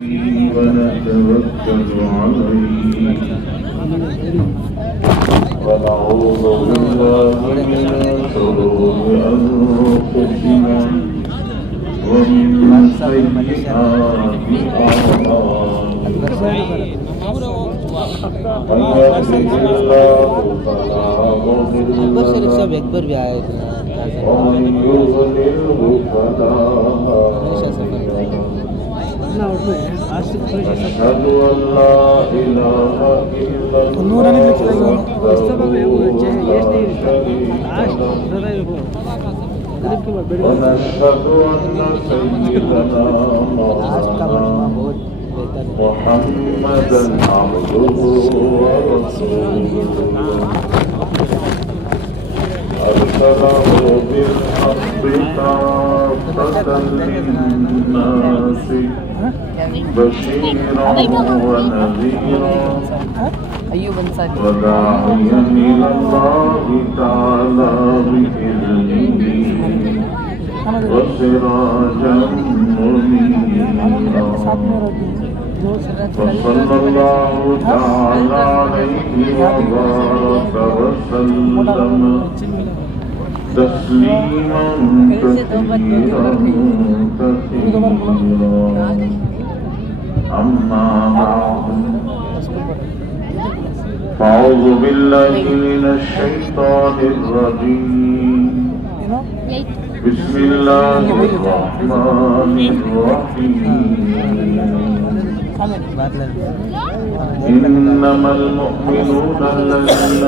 ونتوكل عليه ونعوذ بالله من شرور أنفسنا ومن سيئات أعمالنا من يهده الله فلا مضل له ومن يضلله فلا هادي له أشهد أن لا إله إلا الله وحده لا شريك له ونشهد أن سيدنا محمدا عبده ورسوله أرسله بالحق كافة للناس بشيرا ونذيرا وداعيا إلى الله تعالى بإذنه وسراجا منيرا وصلى الله تعالى عليه وبارك وسلم تسليما كثيرا كثيرا أما بعد فأعوذ بالله من الشيطان الرجيم بسم الله الرحمن الرحيم إنما المؤمنون الذين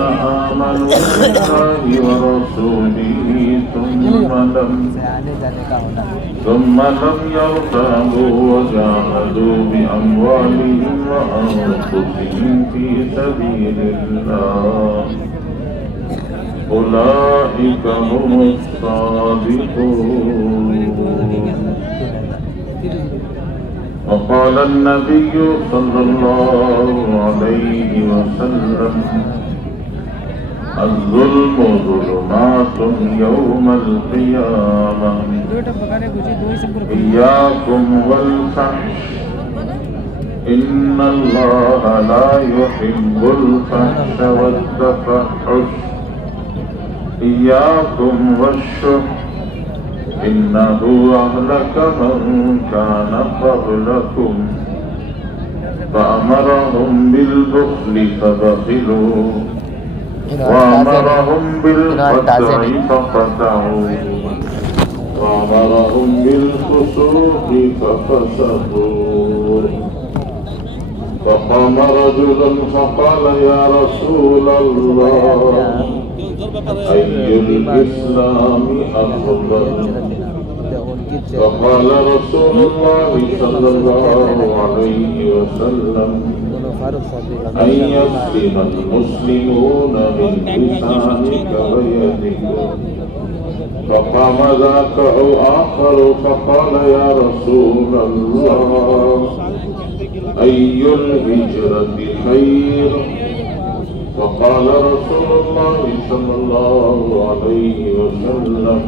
آمنوا بالله ورسوله ثم لم يرتابوا وجاهدوا بأموالهم وأنفسهم في سبيل الله أولئك هم الصادقون. وقال النبي صلى الله عليه وسلم الظلم ظلمات يوم القيامة إياكم والفحش إن الله لا يحب الفحش والتفحش إياكم والشح إنه أهلك من كان قبلكم فأمرهم بالبخل فبخلوا وأمرهم بالقطع فقطعوا وأمرهم بالفسوق ففسقوا. فقام رجل فقال يا رسول الله أي الإسلام أفضل؟ فقال رسول الله صلى الله عليه وسلم أن يسلم المسلمون من لسانك ويدك. فقام ذاك آخر فقال يا رسول الله أي الهجرة خير؟ فقال رسول الله صلى الله عليه وسلم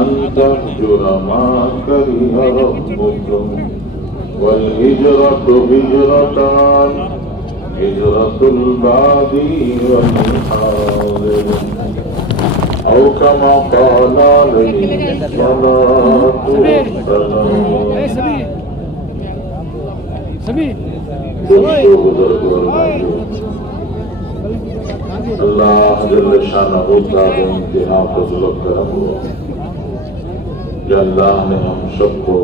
أن تهجر ما كره ربك. والهجرة هجرتان هجرة البادي والحاضر أو كما قال عليه الصلاة والسلام. اللہ جل شانہ کا انتہا فضل و کرم ہو کہ اللہ نے ہم سب کو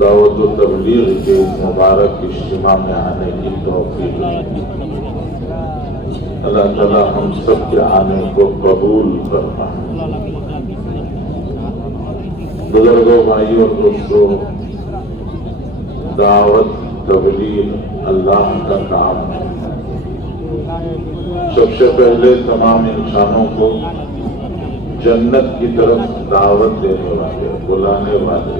دعوت و تبلیغ کے مبارک اجتماع میں آنے کی توفیق دی. اللہ تعالی ہم سب کے آنے کو قبول فرمائے. بزرگوں، بھائیوں اور دوستوں، دعوت تبلیغ اللہ کا کام ہے. سب سے پہلے تمام انسانوں کو جنت کی طرف دعوت دینے والے، بلانے والے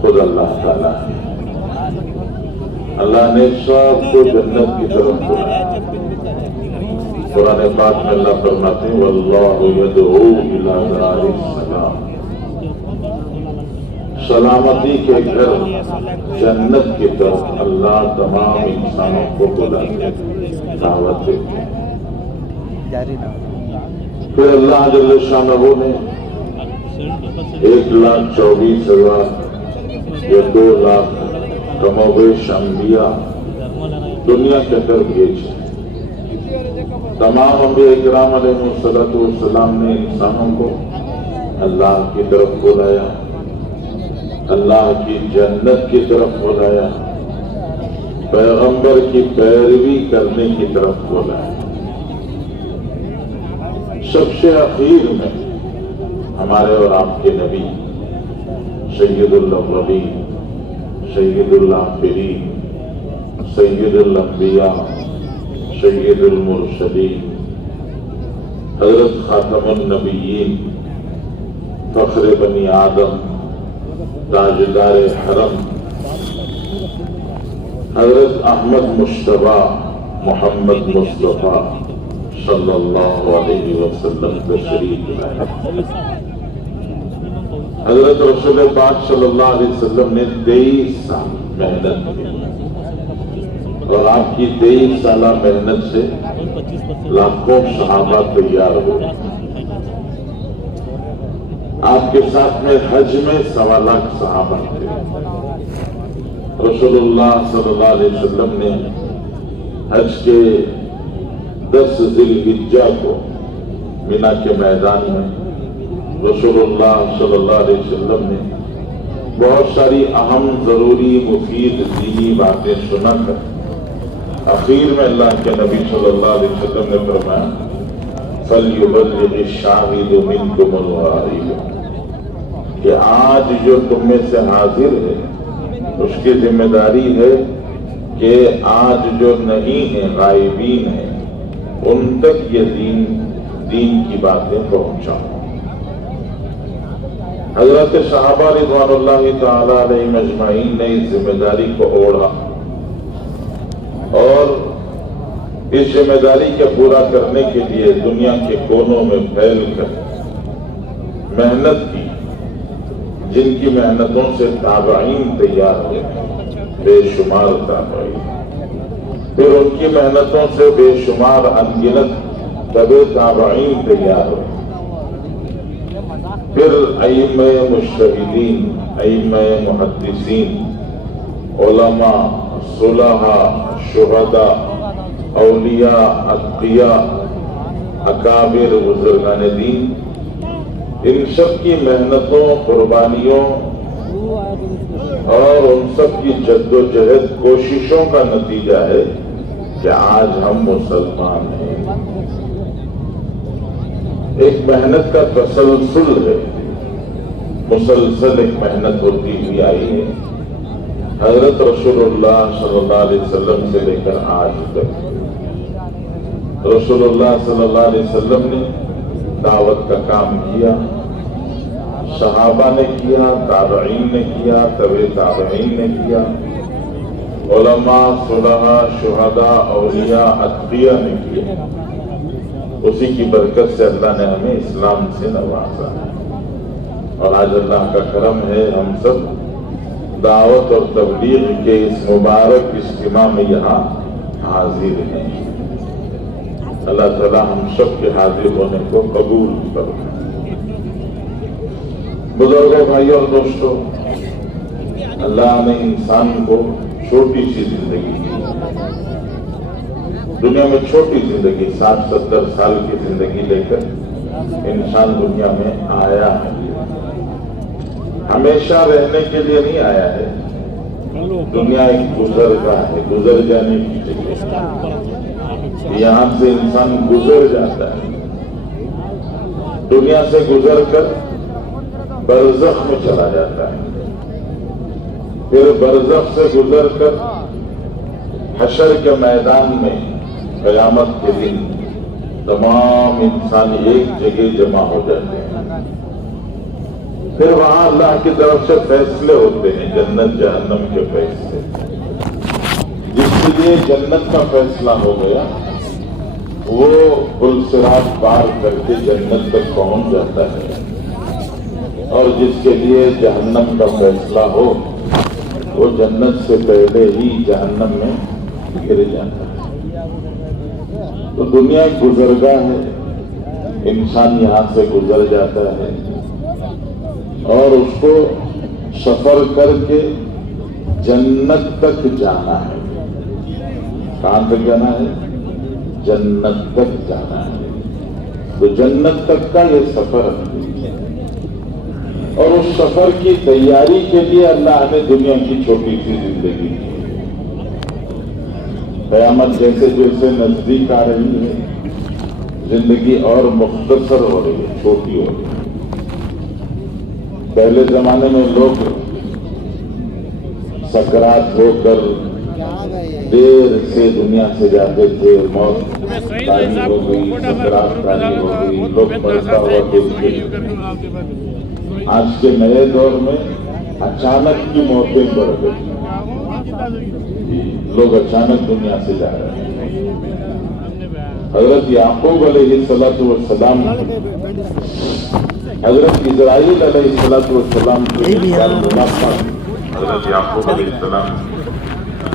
خود اللہ تعالیٰ ہے. اللہ نے سب کو جنت کی طرف بلایا. قرآن پاک میں اللہ فرماتے ہیں واللہ یدعو الی دار السلام. سلامتی کے گھر جنت کی طرف اللہ تمام انسانوں کو بلاتے دعوت دیتے ہیں۔ پھر اللہ جل شانہ نے 1,24,000 یا 2 لاکھ کم و بیش انبیاء دنیا کے اندر بھیجے۔ تمام انبیاء کرام علیہ السلام نے انسانوں کو اللہ کی طرف بلایا، اللہ کی جنت کی طرف بلایا، پیغمبر کی پیروی کرنے کی طرف بلایا۔ سب سے اخیر میں ہمارے اور آپ کے نبی سید الاولین، سید الآخرین، سید الانبیاء، سید المرسلین، حضرت خاتم النبیین، فخر بنی آدم، تاجدار حرم، حضرت احمد مصطفیٰ محمد مصطفیٰ صلی اللہ علیہ وسلم تشریف لائے۔ حضرت رسول پاک صلی اللہ علیہ وسلم نے 23 سال محنت کی، اور آپ کی 23 سالہ محنت سے لاکھوں صحابہ تیار ہوئے۔ آپ کے ساتھ میں حج میں 1.25 لاکھ صحابہ تھے۔ رسول اللہ صلی اللہ علیہ وسلم نے حج کے 10 ذی الحجہ کو مینا کے میدان میں رسول اللہ صلی اللہ علیہ وسلم نے بہت ساری اہم ضروری مفید دینی باتیں سنا کر اخیر میں اللہ کے نبی صلی اللہ علیہ وسلم نے فرمایا فَلْيُبَلِّغِ الشَّاهِدُ مِنْكُمُ الْغَائِبَ، کہ آج جو تم میں سے حاضر ہے اس کی ذمہ داری ہے کہ آج جو نہیں ہیں، غائبین ہیں، ان تک یہ دین کی باتیں پہنچاؤ۔ حضرت صحابہ رضوان اللہ تعالی علیہم اجمعین نے اس ذمہ داری کو اوڑھا اور اس ذمہ داری کے پورا کرنے کے لیے دنیا کے کونوں میں پھیل کر محنت کی، جن کی محنتوں سے تابعین تیار ہوئے، بے شمار تابعین، پھر ان کی محنتوں سے بے شمار انگنت طبع تابعین تیار ہوئے، پھر ائمہ مجتہدین، ائمہ محدثین، علماء، صلحاء، شہداء، اولیاء، اتقیاء، اکابر، بزرگان دین، ان سب کی محنتوں، قربانیوں اور ان سب کی جد و جہد کوششوں کا نتیجہ ہے کہ آج ہم مسلمان ہیں۔ ایک محنت کا تسلسل ہے، مسلسل ایک محنت ہوتی ہوئی آئی ہے حضرت رسول اللہ صلی اللہ علیہ وسلم سے لے کر آج تک۔ رسول اللہ صلی اللہ علیہ وسلم نے دعوت کا کام کیا، صحابہ نے کیا، تابعین نے کیا، تبع تابعین نے کیا، علماء، صلحاء، شہداء، اولیاء، اتقیاء نے کیا۔ اسی کی برکت سے اللہ نے ہمیں اسلام سے نوازا ہے، اور آج اللہ کا کرم ہے ہم سب دعوت اور تبلیغ کے اس مبارک اجتماع میں یہاں حاضر ہیں۔ اللہ تعالی ہم سب کے حاضر ہونے کو قبول کرے۔ بزرگوں، بھائیوں اور دوستوں، اللہ نے انسان کو چھوٹی سی زندگی دی، دنیا میں چھوٹی زندگی، 60-70 سال کی زندگی لے کر انسان دنیا میں آیا ہے۔ ہمیشہ رہنے کے لیے نہیں آیا ہے، دنیا ایک گزرگاہ ہے، گزر جانے کی جگہ، یہاں سے انسان گزر جاتا ہے، دنیا سے گزر کر برزخ میں چلا جاتا ہے، پھر برزخ سے گزر کر حشر کے میدان میں قیامت کے دن تمام انسان ایک جگہ جمع ہو جاتے ہیں، پھر وہاں اللہ کی طرف سے فیصلے ہوتے ہیں، جنت جہنم کے فیصلے۔ جس کے لیے جنت کا فیصلہ ہو گیا وہ پل صراط پار کر کے جنت تک پہنچ جاتا ہے، اور جس کے لیے جہنم کا فیصلہ ہو وہ جنت سے پہلے ہی جہنم میں گر جاتا ہے۔ تو دنیا گزرگاہ ہے، انسان یہاں سے گزر جاتا ہے اور اس کو سفر کر کے جنت تک جانا ہے۔ کہاں تک جانا ہے؟ جنت تک جانا ہے۔ تو جنت تک کا یہ سفر ہے، اور اس سفر کی تیاری کے لیے اللہ نے دنیا کی چھوٹی سی زندگی دی۔ قیامت جیسے جیسے نزدیک آ رہی ہے زندگی اور مختصر ہو رہی ہے، چھوٹی ہو رہی ہے۔ پہلے زمانے میں لوگ سکرات ہو کر دیر سے دنیا سے جاتے تھے، موت طاری ہو گئی، سکرات طاری ہو گئی، لوگ مرتا ہوا دیکھتے تھے۔ آج کے نئے دور میں اچانک کی موتیں بڑھ گئی، لوگ اچانک دنیا سے جا رہے ہیں۔ حضرت یعقوب علیہ السلام حضرت اسرائیل علیہ السلام کے ملاقات، حضرت یعقوب علیہ السلام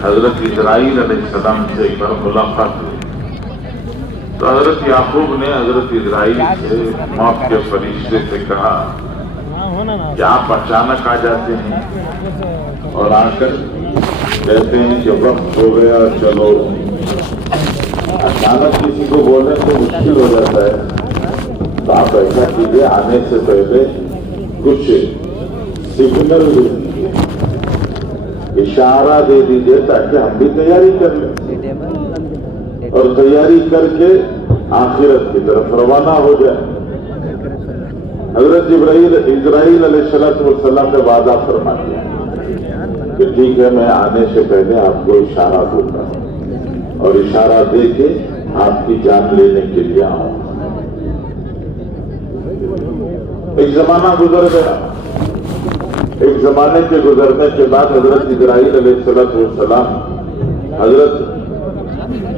حضرت اسرائیل علیہ السلام سے ایک بار ملاقات ہوئی تو حضرت یعقوب نے حضرت اسرائیل سے موت کے فرشتے سے کہا کہ آپ اچانک آ جاتے ہیں اور آ کر کہتے ہیں کہ وقت ہو گیا چلو۔ اچانک کسی کو بولنے تو مشکل ہو جاتا ہے، تو آپ ایسا کیجیے آنے سے پہلے کچھ سگنل دے دیجیے، اشارہ دے دیجیے تاکہ ہم بھی تیاری کر لیں اور تیاری کر کے آخرت کی طرف روانہ ہو جائے۔ حضرت اسرائیل علیہ السلام نے وعدہ فرما دیا کہ ٹھیک ہے میں آنے سے پہلے آپ کو اشارہ دوں گا اور اشارہ دے کے آپ کی جان لینے کے لیے آؤں گا۔ ایک زمانہ گزر گیا، ایک زمانے کے گزرنے کے بعد حضرت اسرائیل علیہ السلام حضرت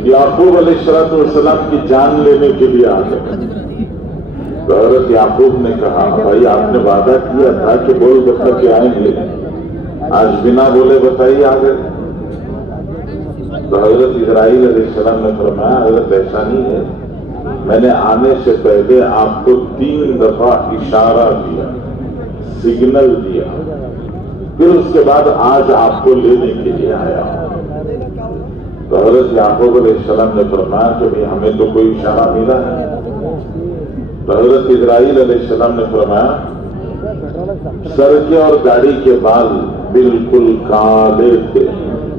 یعقوب علیہ السلام کی جان لینے کے لیے آ گئے۔ تو حضرت یعقوب نے کہا بھائی آپ نے وعدہ کیا تھا کہ بول بتا کے آئیں گے، آج بنا بولے بتائیے آ گئے۔ تو حضرت اسرائیل علیہ السلام نے فرمایا حضرت ایسا نہیں ہے، میں نے آنے سے پہلے آپ کو 3 دفعہ اشارہ دیا، سگنل دیا، پھر اس کے بعد آج آپ کو لینے کے لیے آیا۔ تو حضرت یعقوب علیہ السلام نے فرمایا کہ بھائی ہمیں تو کوئی اشارہ ملا ہے۔ تو حضرت اسرائیل علیہ السلام نے فرمایا سر کے اور داڑھی کے بال بالکل کالے تھے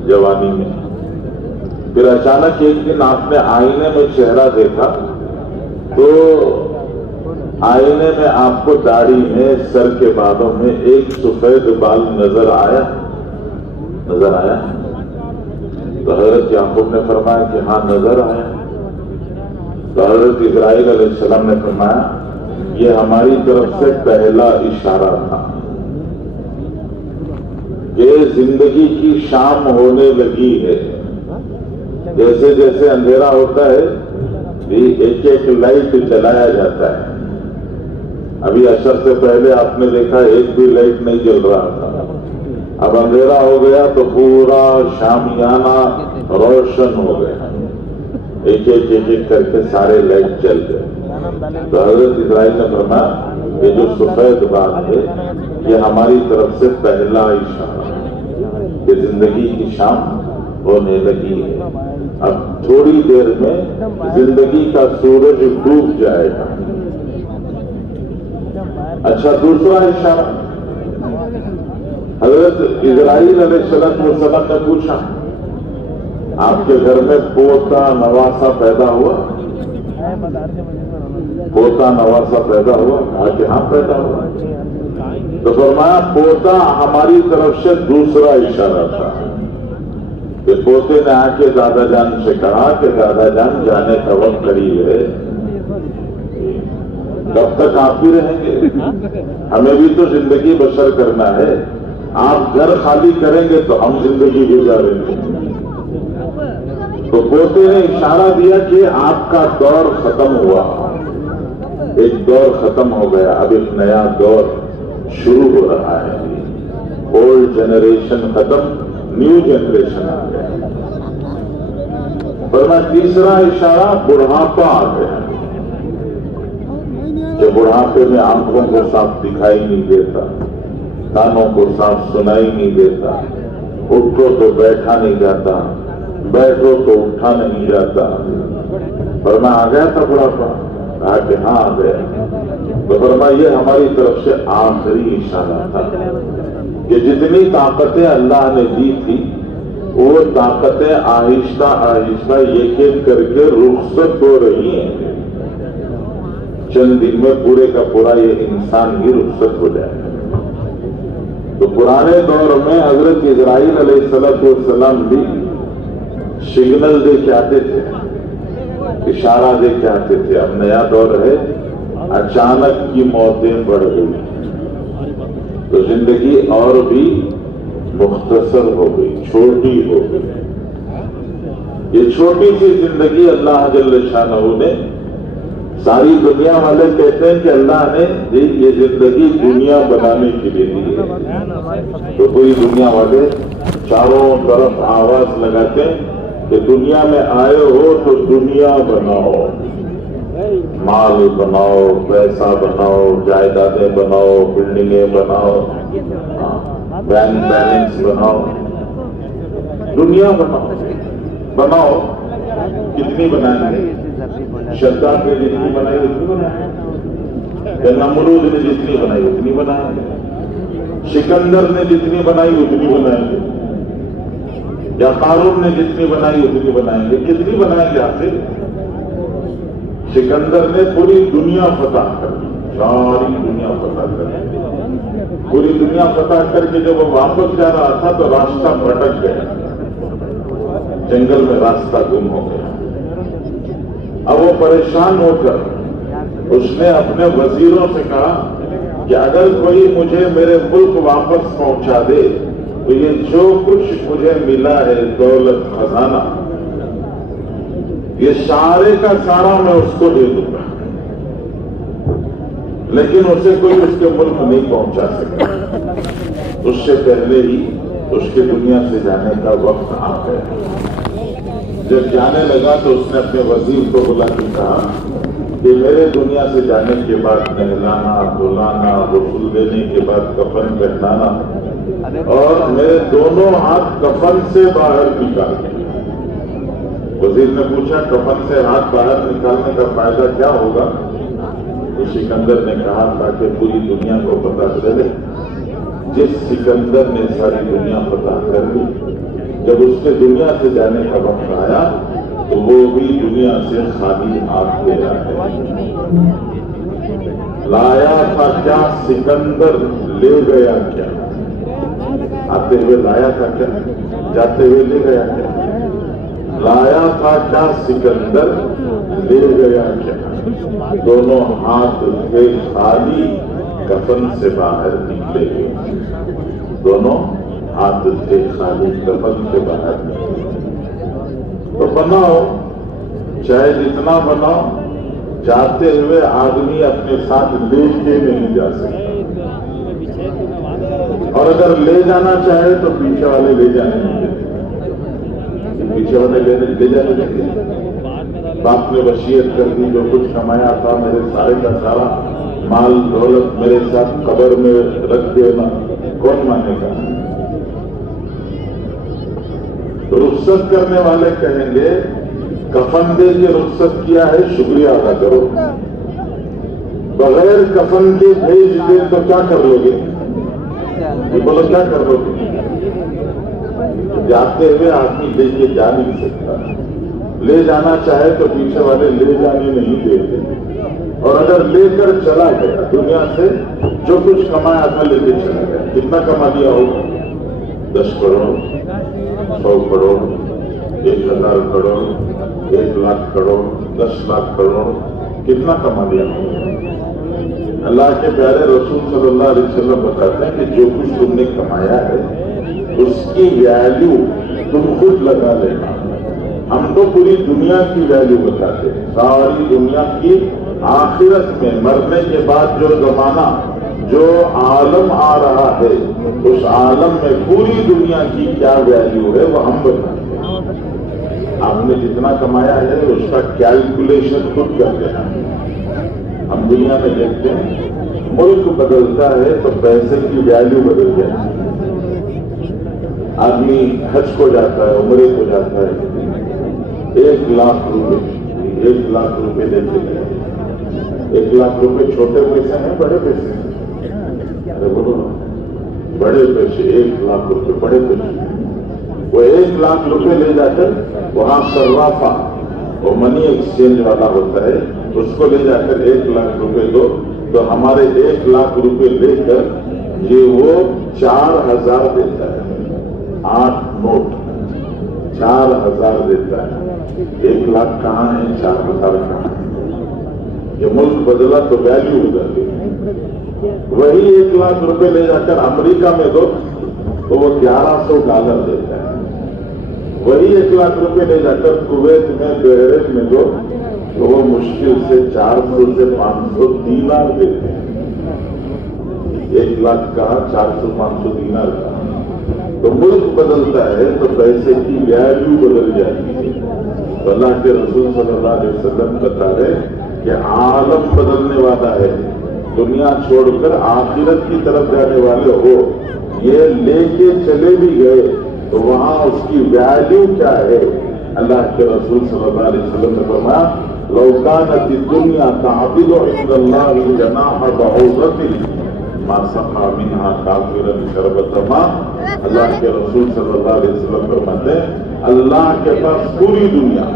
جوانی میں، پھر اچانک ایک دن آپ نے آئینے میں چہرہ دیکھا تو آئینے میں آپ کو داڑھی میں سر کے بالوں میں ایک سفید بال نظر آیا۔ تو حضرت یعقوب نے فرمایا کہ ہاں نظر آیا۔ تو حضرت اسرائیل علیہ السلام نے فرمایا یہ ہماری طرف سے پہلا اشارہ تھا کہ زندگی کی شام ہونے لگی ہے۔ جیسے جیسے اندھیرا ہوتا ہے ایک ایک لائٹ جلایا جاتا ہے۔ ابھی عصر سے پہلے آپ نے دیکھا ایک بھی لائٹ نہیں جل رہا تھا، اب اندھیرا ہو گیا تو پورا شامیانہ روشن ہو گیا، ایک ایک کر کے سارے لائٹ جل گئے۔ تو حضرت اسرائیل نے فرمایا یہ جو سفید بات ہے یہ ہماری طرف سے پہلا اشارہ کہ زندگی کی شام ہونے لگی ہے، اب تھوڑی دیر میں زندگی کا سورج ڈوب جائے گا۔ اچھا دوسرا اشارہ، حضرت اسرائیل علیہ السلام نے پوچھا آپ کے گھر میں پوتا نواسا پیدا ہوا؟ پوتا نواسا پیدا ہوا؟ کہا کہ ہاں پیدا ہوا۔ تو فرمایا پوتا ہماری طرف سے دوسرا اشارہ تھا کہ پوتے نے آ کے دادا جان سے کہا کہ دادا جان جانے کا وقت قریب ہے، کب تک آپ بھی رہیں گے؟ ہمیں بھی تو زندگی بسر کرنا ہے، آپ گھر خالی کریں گے تو ہم زندگی گزاریں گے۔ تو پوتے نے اشارہ دیا کہ آپ کا دور ختم ہوا، ایک دور ختم ہو گیا، اب ایک نیا دور شروع ہو رہا ہے. اولڈ جنریشن ختم، نیو جنریشن آ گیا. ورنہ تیسرا اشارہ بڑھاپا آ گیا کہ بڑھاپے میں آنکھوں کو صاف دکھائی نہیں دیتا، کانوں کو صاف سنائی نہیں دیتا، اٹھو تو بیٹھا نہیں جاتا، بیٹھو تو اٹھا نہیں جاتا. ورنہ آ گیا تھا بڑھاپا؟ کہا کہ ہاں آ گیا. تو فرما یہ ہماری طرف سے آخری اشارہ تھا کہ جتنی طاقتیں اللہ نے دی تھی وہ طاقتیں آہستہ آہستہ ایک ایک کر کے رخصت ہو رہی ہیں. چند دن میں پورے کا پورا یہ انسان ہی رخصت ہو جائے. تو پرانے دور میں حضرت اسرائیل علیہ السلام بھی سگنل دے کے آتے تھے، اشارہ دے کے آتے تھے. اب نیا دور ہے، اچانک کی موتیں بڑھ گئی تو زندگی اور بھی مختصر ہو گئی، چھوٹی ہو گئی. یہ چھوٹی سی زندگی اللہ جل شانہ نے، ساری دنیا والے کہتے ہیں کہ اللہ نے یہ زندگی دنیا بنانے کے لیے دی ہے. تو کوئی دنیا والے چاروں طرف آواز لگاتے ہیں کہ دنیا میں آئے ہو تو دنیا بناؤ، مال بناؤ، پیسہ بناؤ، جائیدادیں بناؤ، بلڈنگیں بناؤ، بینک بیلنس بناؤ، دنیا بناؤ. بناؤ کتنی بنائیں گے؟ شداد نے جتنی بنائی اتنی بنائیں، نمرود نے جتنی بنائی اتنی بنائیں گے، سکندر نے جتنی بنائی اتنی بنائیں گے، یا قارون نے جتنی بنائی اتنی بنائیں گے. کتنی بنائیں گے آخر؟ سکندر نے پوری دنیا فتح کر دی، ساری دنیا فتح کر دی. پوری دنیا فتح کر کے جب وہ واپس جا رہا تھا تو راستہ بھٹک گیا، جنگل میں راستہ گم ہو گیا. اب وہ پریشان ہو کر اس نے اپنے وزیروں سے کہا کہ اگر کوئی مجھے میرے ملک واپس پہنچا دے تو یہ جو کچھ مجھے ملا ہے دولت خزانہ، یہ سارے کا سارا میں اس کو دے دوں گا، لیکن اسے کوئی اس کے ملک نہیں پہنچا سکتا. اس سے پہلے ہی اس کے دنیا سے جانے کا وقت آ گیا. جب جانے لگا تو اس نے اپنے وزیر کو بلا کے کہا کہ میرے دنیا سے جانے کے بعد نہلانا، دھلانا، غسل دینے کے بعد کفن پہنانا اور میرے دونوں ہاتھ کفن سے باہر نکالنے. وزیر نے پوچھا کفن سے ہاتھ باہر نکالنے کا فائدہ کیا ہوگا؟ تو سکندر نے کہا تاکہ پوری دنیا کو پتہ چلے جس سکندر نے ساری دنیا فتح کر لی، جب اس کے دنیا سے جانے کا وقت آیا تو وہ بھی دنیا سے خالی ہاتھ لے آئے. لایا تھا کیا سکندر، لے گیا کیا؟ آتے ہوئے لایا تھا کیا، جاتے ہوئے لے گیا کیا؟ لایا تھا کیا سکندر، لے گیا کیا؟ دونوں ہاتھ تھے خالی، کفن سے باہر نکلے گئے. دونوں ہاتھ تھے خالی، کفن سے باہر نکلے. تو بناؤ، چاہے جتنا بناؤ، جاتے ہوئے آدمی اپنے ساتھ لے کے نہیں جا سکتا، اور اگر لے جانا چاہے تو پیچھے والے لے جانے نہیں دیتے. پیچھے والے لے جانے نہیں دیتے. باپ نے وصیت کر دی جو کچھ کمایا تھا میرے سارے کا سارا مال دولت میرے ساتھ قبر میں رکھ دینا، کون مانے گا؟ رخصت کرنے والے کہیں گے کفن دے کے رخصت کیا ہے، شکریہ ادا کرو. بغیر کفن کے بھیج دے تو کیا کر لو گے؟ یہ بولو کیا کر لو گے؟ جاتے ہوئے آدمی لے کے جا نہیں سکتا، لے جانا چاہے تو پیچھے والے لے جانے نہیں دیتے. اور اگر لے کر چلا گیا دنیا سے جو کچھ کمایا تھا لے کے چلا گیا، کتنا کما لیا ہوگا؟ 10 کروڑ، 100 کروڑ، 1000 کروڑ، 1 لاکھ کروڑ، 10 لاکھ کروڑ، کتنا کما لیا ہوگا؟ اللہ کے پیارے رسول صلی اللہ علیہ وسلم بتاتے ہیں کہ جو کچھ تم نے کمایا ہے اس کی ویلیو تم خود لگا لینا. ہم تو پوری دنیا کی ویلیو بتاتے ہیں، ساری دنیا کی. آخرت میں مرنے کے بعد جو زمانہ جو عالم آ رہا ہے اس عالم میں پوری دنیا کی کیا ویلیو ہے وہ ہم بتائیں گے۔ آپ نے جتنا کمایا ہے اس کا کیلکولیشن خود کر دینا۔ ہم دنیا میں دیکھتے ہیں ملک بدلتا ہے تو پیسے کی ویلیو بدل جاتی ہے۔ آدمی حج کو جاتا ہے، عمرے کو جاتا ہے، 1,00,000 روپے 1,00,000 روپے دیتے ہیں۔ 1,00,000 روپے چھوٹے پیسے ہیں بڑے پیسے ہیں؟ ارے بولو نا، بڑے پیسے 1,00,000 روپے بڑے پیسے۔ وہ 1,00,000 روپے لے جا کر وہاں صرافہ وہ منی ایکسچینج والا ہوتا ہے، اس کو لے جا کر 1,00,000 روپے دو تو ہمارے 1,00,000 روپے لے کر یہ وہ 4,000 دیتا ہے۔ 8 نوٹ 4,000 دیتا ہے۔ 1,00,000 کہاں ہے، 4,000 کہاں ہے؟ یہ ملک بدلا تو ویلیو بدل گئی۔ وہی 1,00,000 روپے لے جا کر امریکہ میں دو تو وہ $1,100 دیتا ہے۔ وہی 1,00,000 روپے لے جا کر کویت میں بحرین میں دو تو وہ مشکل سے 400 سے 500 دینار دیتے ہیں۔ 1,00,000 کہاں، 400-500 دینار کہاں؟ تو ملک بدلتا ہے تو پیسے کی ویلیو بدل جاتی ہے۔ تو اللہ کے رسول صلی اللہ علیہ وسلم بتا رہے کہ عالم بدلنے والا ہے، دنیا چھوڑ کر آخرت کی طرف جانے والے ہو، یہ لے کے چلے بھی گئے تو وہاں اس کی ویلیو کیا ہے؟ اللہ کے رسول صلی اللہ علیہ وسلم نے فرمایا لو كانت الدنيا تعدل عند الله جناح بعوضة ما سقى منها كافرا شربة ماء۔ اللہ کے رسول صلی اللہ علیہ وسلم فرماتے ہیں اللہ کے پاس پوری دنیا،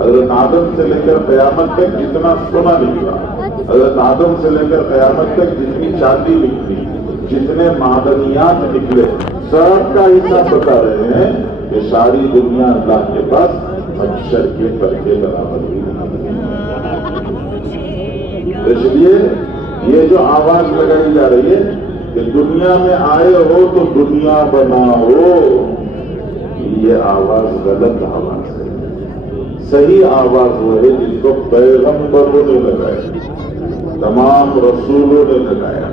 حضرت آدم سے لے کر قیامت تک جتنا سونا نکلا، حضرت آدم سے لے کر قیامت تک جتنی چاندی نکلی، جتنے معدنیات نکلے، سب کا حساب بتا رہے ہیں کہ ساری دنیا اللہ کے پاس مچھر کے پر کے برابر بھی نہیں۔ اس لیے یہ جو آواز لگائی جا رہی ہے کہ دنیا میں آئے ہو تو دنیا بناؤ، یہ آواز غلط آواز ہے۔ صحیح آواز وہ ہے جس کو پیغمبروں نے لگایا، تمام رسولوں نے لگایا،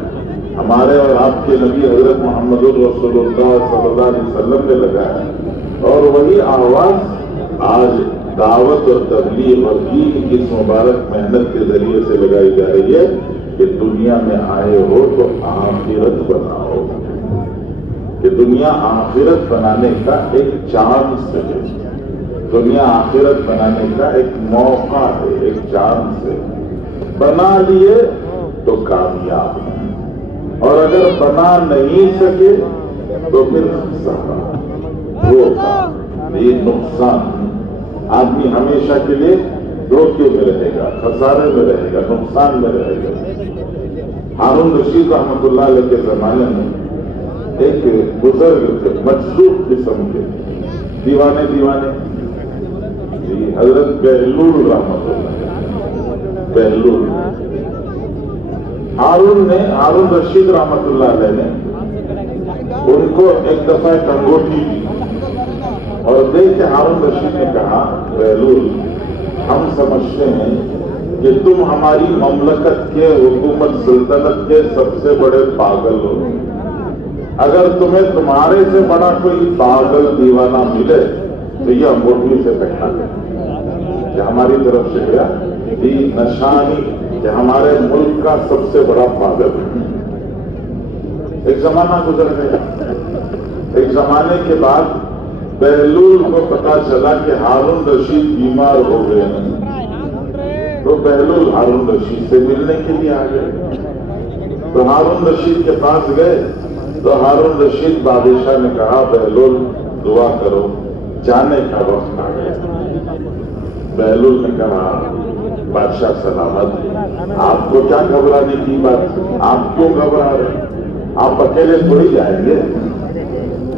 ہمارے اور آپ کے نبی حضرت محمد رسول اللہ صلی اللہ علیہ وسلم نے لگایا، اور وہی آواز آج دعوت اور تبلیغ اور دین کی مبارک محنت کے ذریعے سے لگائی جا رہی ہے کہ دنیا میں آئے ہو تو آخرت بناؤ، کہ دنیا آخرت بنانے کا ایک چانس ہے، دنیا آخرت بنانے کا ایک موقع ہے، ایک چانس ہے۔ بنا لیے تو کامیاب ہیں، اور اگر بنا نہیں سکے تو پھر خسارہ، دھوکہ، یہ نقصان۔ آدمی ہمیشہ کے لیے دھوکے میں رہے گا، خسارے میں رہے گا، نقصان میں رہے گا۔ ہارون رشید رحمۃ اللہ علیہ کے زمانے میں ایک بزرگ تھے، مجذوب قسم کے، دیوانے جی، حضرت بہلول رحمۃ اللہ، بہلول۔ ہارون رشید رحمۃ اللہ علیہ نے ان کو ایک دفعہ ایک انگوٹھی دی اور دیکھ کے ہارون رشید نے کہا بہلول، ہم سمجھتے ہیں کہ تم ہماری مملکت کے حکومت سلطنت کے سب سے بڑے پاگل ہو، اگر تمہیں تمہارے سے بڑا کوئی پاگل دیوانہ ملے تو یہ انگوٹھی سے پہنا کہ ہماری طرف سے گیا یہ نشانی کہ ہمارے ملک کا سب سے بڑا پاگل ہے۔ ایک زمانہ گزر گیا، ایک زمانے کے بعد بہلول کو پتا چلا کہ ہارون رشید بیمار ہو گئے ہیں، تو بہلول ہارون رشید سے ملنے کے لیے آ گئے۔ تو ہارون رشید کے پاس گئے تو ہارون رشید بادشاہ نے کہا بہلول دعا کرو، جانے کا وقت آ گیا۔ بہلول نے کہا بادشاہ سلامت، آپ کو کیا گھبرانے کی بات، آپ کیوں گھبرا رہے، آپ اکیلے تھوڑی جائیں گے،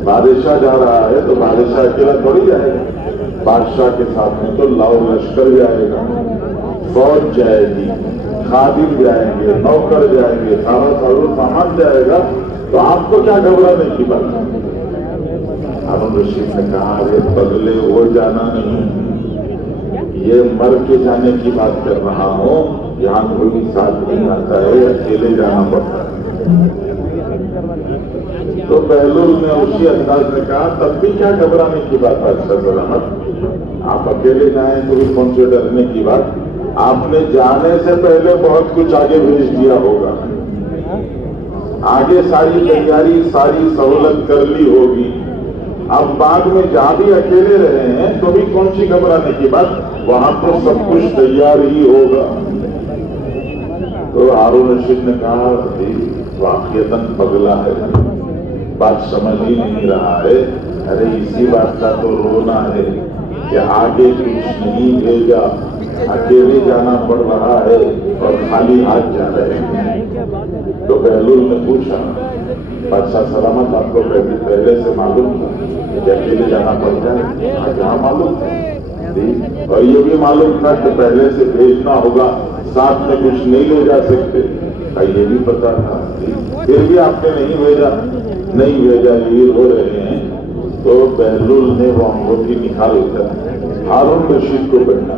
بادشاہ جا رہا ہے تو بادشاہ اکیلا تھوڑی جائے گا، بادشاہ کے ساتھ میں تو لاؤ لشکر جائے گا، فوج جائے گی، خادم جائیں گے، نوکر جائیں گے، سارا سامان جائے گا، تو آپ کو کیا گھبرانے کی بات ہے۔ ہارون رشید نے کہا ارے بدلے وہ جانا نہیں، یہ مر کے جانے کی بات کر رہا ہوں، یہاں کوئی ساتھ نہیں آتا ہے، اکیلے جانا پڑتا ہے۔ تو بہلول نے اسی انداز میں کہا تب بھی کیا گھبرانے کی بات ہے اچھا سلامت، آپ اکیلے جائیں تو بھی کون سے ڈرنے کی بات، آپ نے جانے سے پہلے بہت کچھ آگے بھیج دیا ہوگا، آگے ساری تیاری ساری سہولت کر لی ہوگی، اب بعد میں جہاں بھی اکیلے رہے ہیں تو بھی کون سی گھبرانے کی بات، وہاں تو سب کچھ تیار ہی ہوگا۔ تو ہارون رشید نے کہا واقعتاً پگلا ہے، بات سمجھ ہی نہیں رہا ہے، ارے اسی بات کا تو رونا ہے کہ آگے کچھ نہیں بھیجا، اکیلے جانا پڑ رہا ہے اور خالی ہاتھ جا رہے ہیں۔ تو بہلول نے پوچھا بادشاہ سلامت آپ کو پہلے سے معلوم تھا کہ اکیلے جانا پڑ جائے؟ جہاں معلوم تھا اور یہ بھی معلوم تھا کہ پہلے سے بھیجنا ہوگا، ساتھ میں کچھ نہیں لے جا سکتے، یہ بھی پتا تھا، پھر بھی آپ نے نہیں بھیجا یہ ہو رہے ہیں۔ تو بہلول نے وہ انگوٹھی نکال کر ہارون رشید کو پہنا۔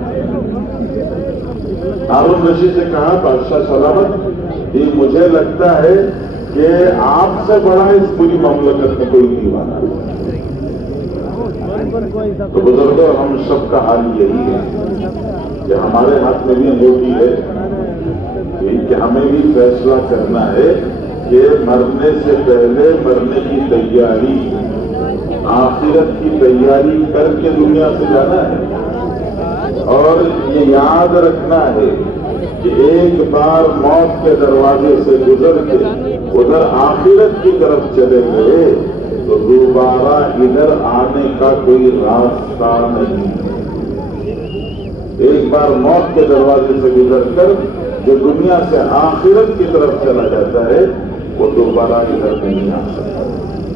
ہارون رشید نے کہا بادشاہ سلامت یہ مجھے لگتا ہے کہ آپ سے بڑا اس پوری مملکت میں کوئی دیوانہ نہیں۔ تو بزرگوں ہم سب کا حال یہی ہے کہ ہمارے ہاتھ میں بھی انگوٹھی ہے کہ ہمیں بھی فیصلہ کرنا ہے کہ مرنے سے پہلے مرنے کی تیاری، آخرت کی تیاری کر کے دنیا سے جانا ہے، اور یہ یاد رکھنا ہے کہ ایک بار موت کے دروازے سے گزر کے ادھر آخرت کی طرف چلے گئے تو دوبارہ ادھر آنے کا کوئی راستہ نہیں۔ ایک بار موت کے دروازے سے گزر کر جو دنیا سے آخرت کی طرف چلا جاتا ہے وہ دوبارہ ادھر نہیں آ سکتا،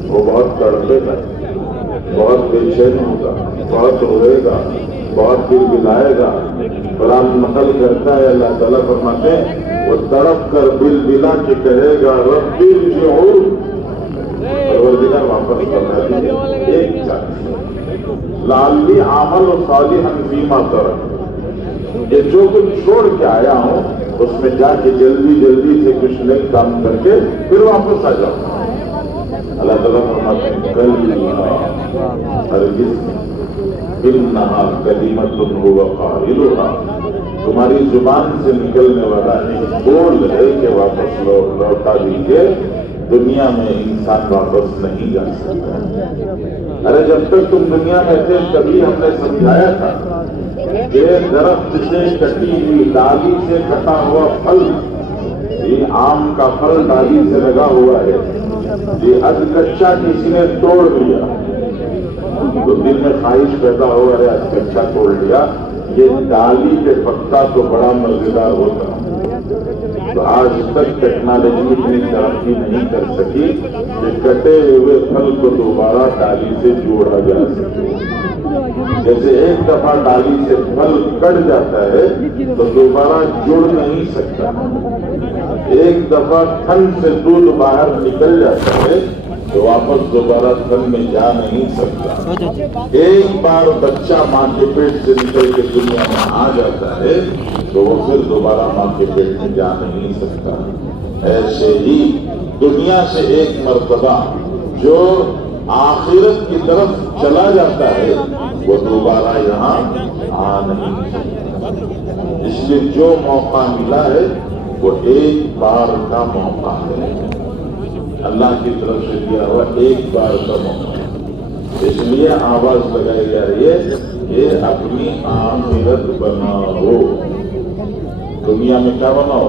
وہ بہت تڑپے گا، بہت بے چین ہوگا، بہت روئے گا، بہت دل بلائے گا۔ قرآن نقل کرتا ہے اللہ تعالیٰ فرماتے ہیں وہ تڑپ کر بل بلا کے کہے گا ربی ارجعون، پروردگار واپس کرنا دیجیے ایک چانس، لعلی اعمل صالحا فیما ترک، یہ جو کچھ چھوڑ کے آیا ہوں اس میں جا کے جلدی سے کچھ نئے کام کر کے پھر واپس آ جاؤں۔ اللہ تعالیٰ فرماتے ہیں ہرگز انہا کلمۃ هو قائلها، تمہاری زبان سے نکلنے والا ایک بول ہے کہ واپس لوٹا دیجیے، دنیا میں انسان واپس نہیں جا سکتا۔ ارے جب تک تم دنیا میں تھے تبھی ہم نے سمجھایا تھا کہ درخت سے کٹی ہوئی ڈالی سے کٹا ہوا پھل، یہ آم کا پھل ڈالی سے لگا ہوا ہے، یہ اد کچا کسی نے توڑ لیا تو دل میں خواہش پیدا ہو ارے اد کچا توڑ لیا، یہ ڈالی کے پتا تو بڑا مزیدار ہوتا۔ تو آج تک ٹیکنالوجی اتنی ترقی نہیں کر سکی کہ کٹے ہوئے پھل کو دوبارہ ڈالی سے جوڑا جا سکے۔ جیسے ایک دفعہ ڈالی سے پھل کٹ جاتا ہے تو دوبارہ جڑ نہیں سکتا، ایک دفعہ تھن سے دودھ باہر نکل جاتا ہے تو واپس دوبارہ تھن میں جا نہیں سکتا۔ ایک بار بچہ ماں کے پیٹ سے نکل کے دنیا میں آ جاتا ہے تو وہ پھر دوبارہ ماں کے پیٹ میں جا نہیں سکتا۔ ایسے ہی دنیا سے ایک مرتبہ جو آخرت کی طرف چلا جاتا ہے وہ دوبارہ یہاں آ نہیں سکتا۔ اس لیے جو موقع ملا ہے وہ ایک بار کا موقع ہے، اللہ کی طرف سے دیا ہوا ایک بار کا موقع ہے۔ اس لیے آواز لگائی جا رہی ہے کہ اپنی آخرت بناؤ، دنیا میں کیا بناؤ؟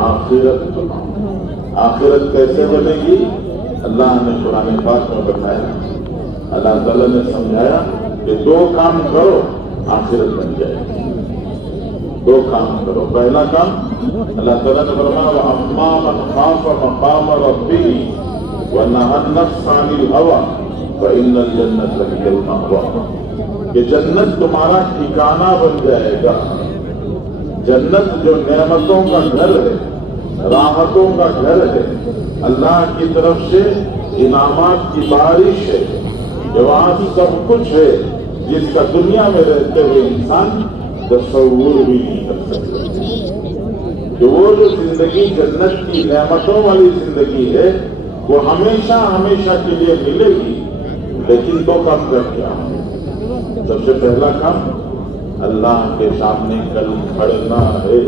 آخرت بناؤ۔ آخرت کیسے بنے گی؟ اللہ نے قرآن پاک میں بتایا، اللہ تعالیٰ نے سمجھایا کہ دو کام کرو آخرت بن جائے گی۔ دو کام کرو، پہلا کام اللہ تعالیٰ نے فرمایا وَأَمَّا مَنْ خَافَ مَقَامَ رَبِّهِ وَنَهَى النَّفْسَ عَنِ الْهَوَىٰ فَإِنَّ الْجَنَّةَ هِيَ الْمَأْوَىٰ، کہ جنت تمہارا ٹھکانہ بن جائے گا۔ جنت جو نعمتوں کا گھر ہے، راحتوں کا گھر ہے، اللہ کی طرف سے انعامات کی بارش ہے، کہ وہاں سب کچھ ہے جس کا دنیا میں رہتے ہوئے انسان تصور بھی نہیں کر سکتا۔ کہ وہ جو زندگی جنت کی نعمتوں والی زندگی ہے وہ ہمیشہ ہمیشہ کے لیے ملے گی، لیکن دو کام کر کیا؟ سب سے پہلا کام اللہ کے سامنے کل کھڑنا ہے،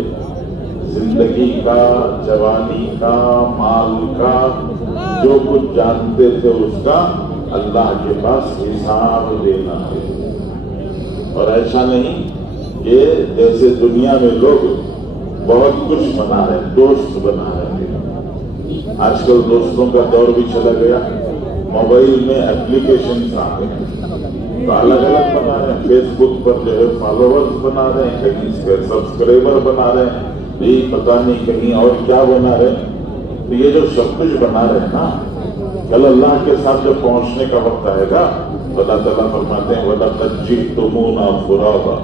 زندگی کا، جوانی کا، مال کا، جو کچھ جانتے تھے اس کا اللہ کے پاس حساب دینا ہے۔ اور ایسا نہیں کہ جیسے دنیا میں لوگ بہت کچھ بنا رہے ہیں، دوست بنا رہے ہیں۔ آج کل دوستوں کا دور بھی چلا گیا، موبائل میں اپلیکیشنز آ گئے ہیں تو الگ الگ بنا رہے ہیں۔ فیس بک پر جو ہے فالوورز بنا رہے ہیں، کہیں اس پہ سبسکرائبر بنا رہے ہیں، نہیں پتہ نہیں کہیں اور کیا بنا رہے ہیں۔ تو یہ جو سب کچھ بنا رہے ہیں نا، کل اللہ کے ساتھ جب پہنچنے کا وقت آئے گا اللہ تعالیٰ فرماتے ہیں وَلَقَدْ جِئْتُمُونَا فُرَادًا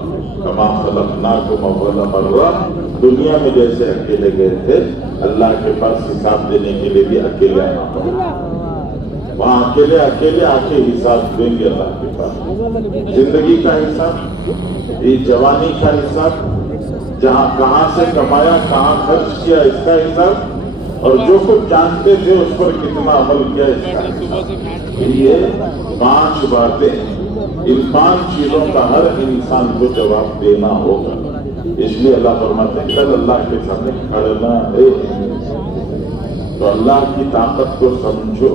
كَمَا خَلَقْنَاكُمْ أَوَّلَ مَرَّةٍ۔ دنیا میں جیسے اکیلے گئے تھے، اللہ کے پاس حساب دینے کے لیے بھی اکیلے آنا پڑا، وہاں اکیلے اکیلے آ کے حساب دیں گے اللہ کے پاس۔ زندگی کا حساب، یہ جوانی کا حساب، جہاں کہاں سے کمایا، کہاں خرچ کیا، اس کا حساب، اور جو کچھ جانتے تھے اس پر کتنا عمل کیا، اس کا حساب۔ یہ 5 باتیں، ان 5 چیزوں کا ہر انسان کو جواب دینا ہوگا۔ اس لیے اللہ فرماتے ہیں کل اللہ کے سامنے کھڑنا ہے، تو اللہ کی طاقت کو سمجھو۔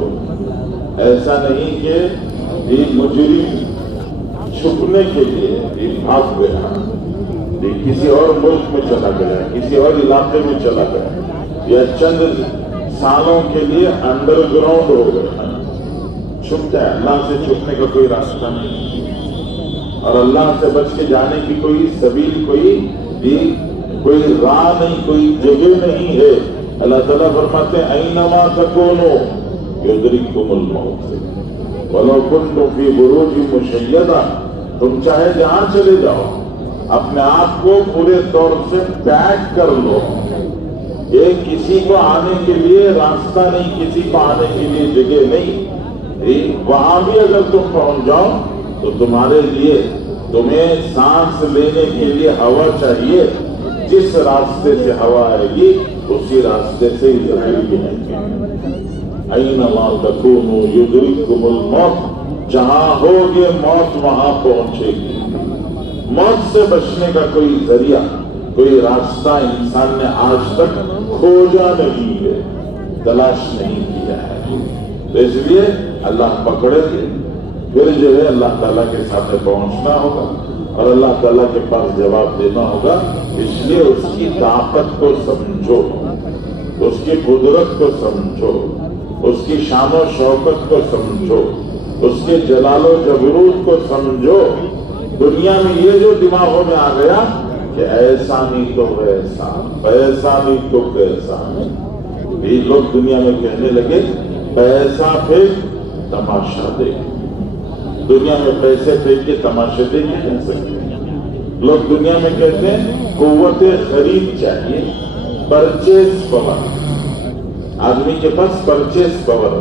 ایسا نہیں کہ یہ مجرم چھپنے کے لیے یہ بھاگ گیا، یہ کسی اور ملک میں چلا گیا، کسی اور علاقے میں چلا گیا، یا چند سالوں کے لیے انڈر گراؤنڈ ہو گیا، چھپتا ہے۔ اللہ سے چھپنے کا کوئی راستہ نہیں، اور اللہ سے بچ کے جانے کی کوئی سبیل، کوئی راہ نہیں، کوئی جگہ نہیں ہے۔ اللہ تعالیٰ فرماتے ہیں اینما تکونوا یدرککم الموت ولو کنتم فی بروج مشیدہ۔ تم چاہے جہاں چلے جاؤ، اپنے آپ کو پورے طور سے پیک کر لو۔ یہ کسی کو آنے کے لیے راستہ نہیں، کسی کو آنے کے لیے جگہ نہیں۔ وہاں بھی اگر تم پہنچ جاؤ تو تمہارے لیے، تمہیں سانس لینے کے لیے ہوا چاہیے، جس راستے سے ہوا آئے گی اسی راستے سے ہی زندگی گزرے گی۔ اینما تکونوا یدرککم الموت، جہاں ہوگے موت وہاں پہنچے گی۔ موت سے بچنے کا کوئی ذریعہ، کوئی راستہ انسان نے آج تک کھوجا نہیں ہے، تلاش نہیں کیا ہے۔ تو اس لیے اللہ پکڑے گے، پھر جو ہے اللہ تعالیٰ کے سامنے پہنچنا ہوگا اور اللہ تعالیٰ کے پاس جواب دینا ہوگا۔ اس لیے اس کی طاقت کو سمجھو، اس کی قدرت کو سمجھو، اس کی شان و شوکت کو سمجھو، اس کے جلال و جبروت کو سمجھو۔ دنیا میں یہ جو دماغوں میں آ گیا کہ ایسا نہیں تو ویسا، ویسا نہیں تو کیسا، یہ لوگ دنیا میں کہنے لگے پیسہ پھینک تماشا دیکھ۔ دنیا میں پیسے پھینک کے تماشے دیکھ نہیں کہہ سکتے لوگ۔ دنیا میں کہتے ہیں قوت خرید چاہیے، پرچیز پاور، آدمی کے پاس پرچیز پاور،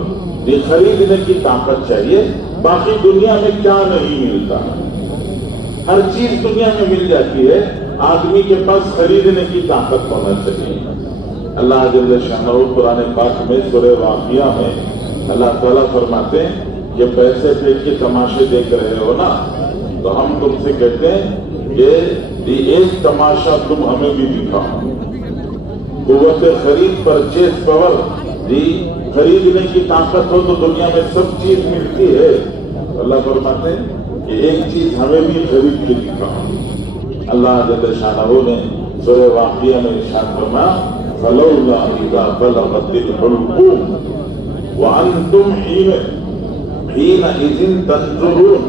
یہ خریدنے کی طاقت چاہیے۔ باقی دنیا میں کیا نہیں ملتا، ہر چیز دنیا میں مل جاتی ہے، آدمی کے پاس خریدنے کی طاقت ہونا چاہیے۔ اللہ جل شانہ قرآن پاک میں سورہ واقعہ میں اللہ تعالیٰ فرماتے ہیں کہ پیسے پھینک کے تماشے دیکھ رہے ہو نا، تو ہم تم سے کہتے ہیں کہ ایک تماشا تم ہمیں بھی دکھاؤ۔ قوت خرید، پرچیز پاور، خریدنے کی طاقت ہو تو دنیا میں سب چیز ملتی ہے۔ اللہ فرماتے ہیں کہ ایک چیز ہمیں بھی خرید کے دکھاؤ۔ اللہ جل شانہ نے سورہ واقعہ میں ارشاد فرمایا فلولا اذا بلغت الحلقوم وانتم حينئذ تنظرون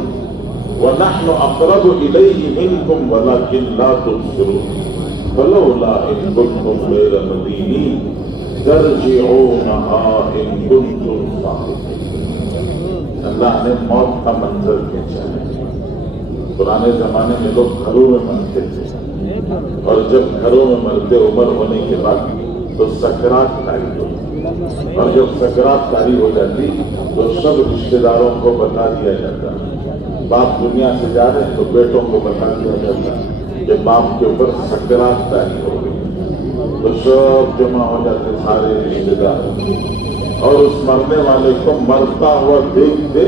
ونحن اقرب اليه منكم ولكن لا تبصرون فلولا ان كنتم غير مدينين ترجعونها ان كنتم صادقين۔ اللہ نے موت کا منظر کھینچا ہے۔ پرانے زمانے میں لوگ گھروں میں مرتے تھے، اور جب گھروں میں مرتے عمر ہونے کے بعد تو سکرات طاری ہوتی، اور جب سکرات طاری ہو جاتی تو سب رشتے داروں کو بتا دیا جاتا، باپ دنیا سے جا رہے ہیں تو بیٹوں کو بتا دیا جاتا کہ باپ کے اوپر سکرات طاری ہو گئی۔ تو سب جمع ہو جاتے سارے رشتے دار اور اس مرنے والے کو مرتا ہوا دیکھتے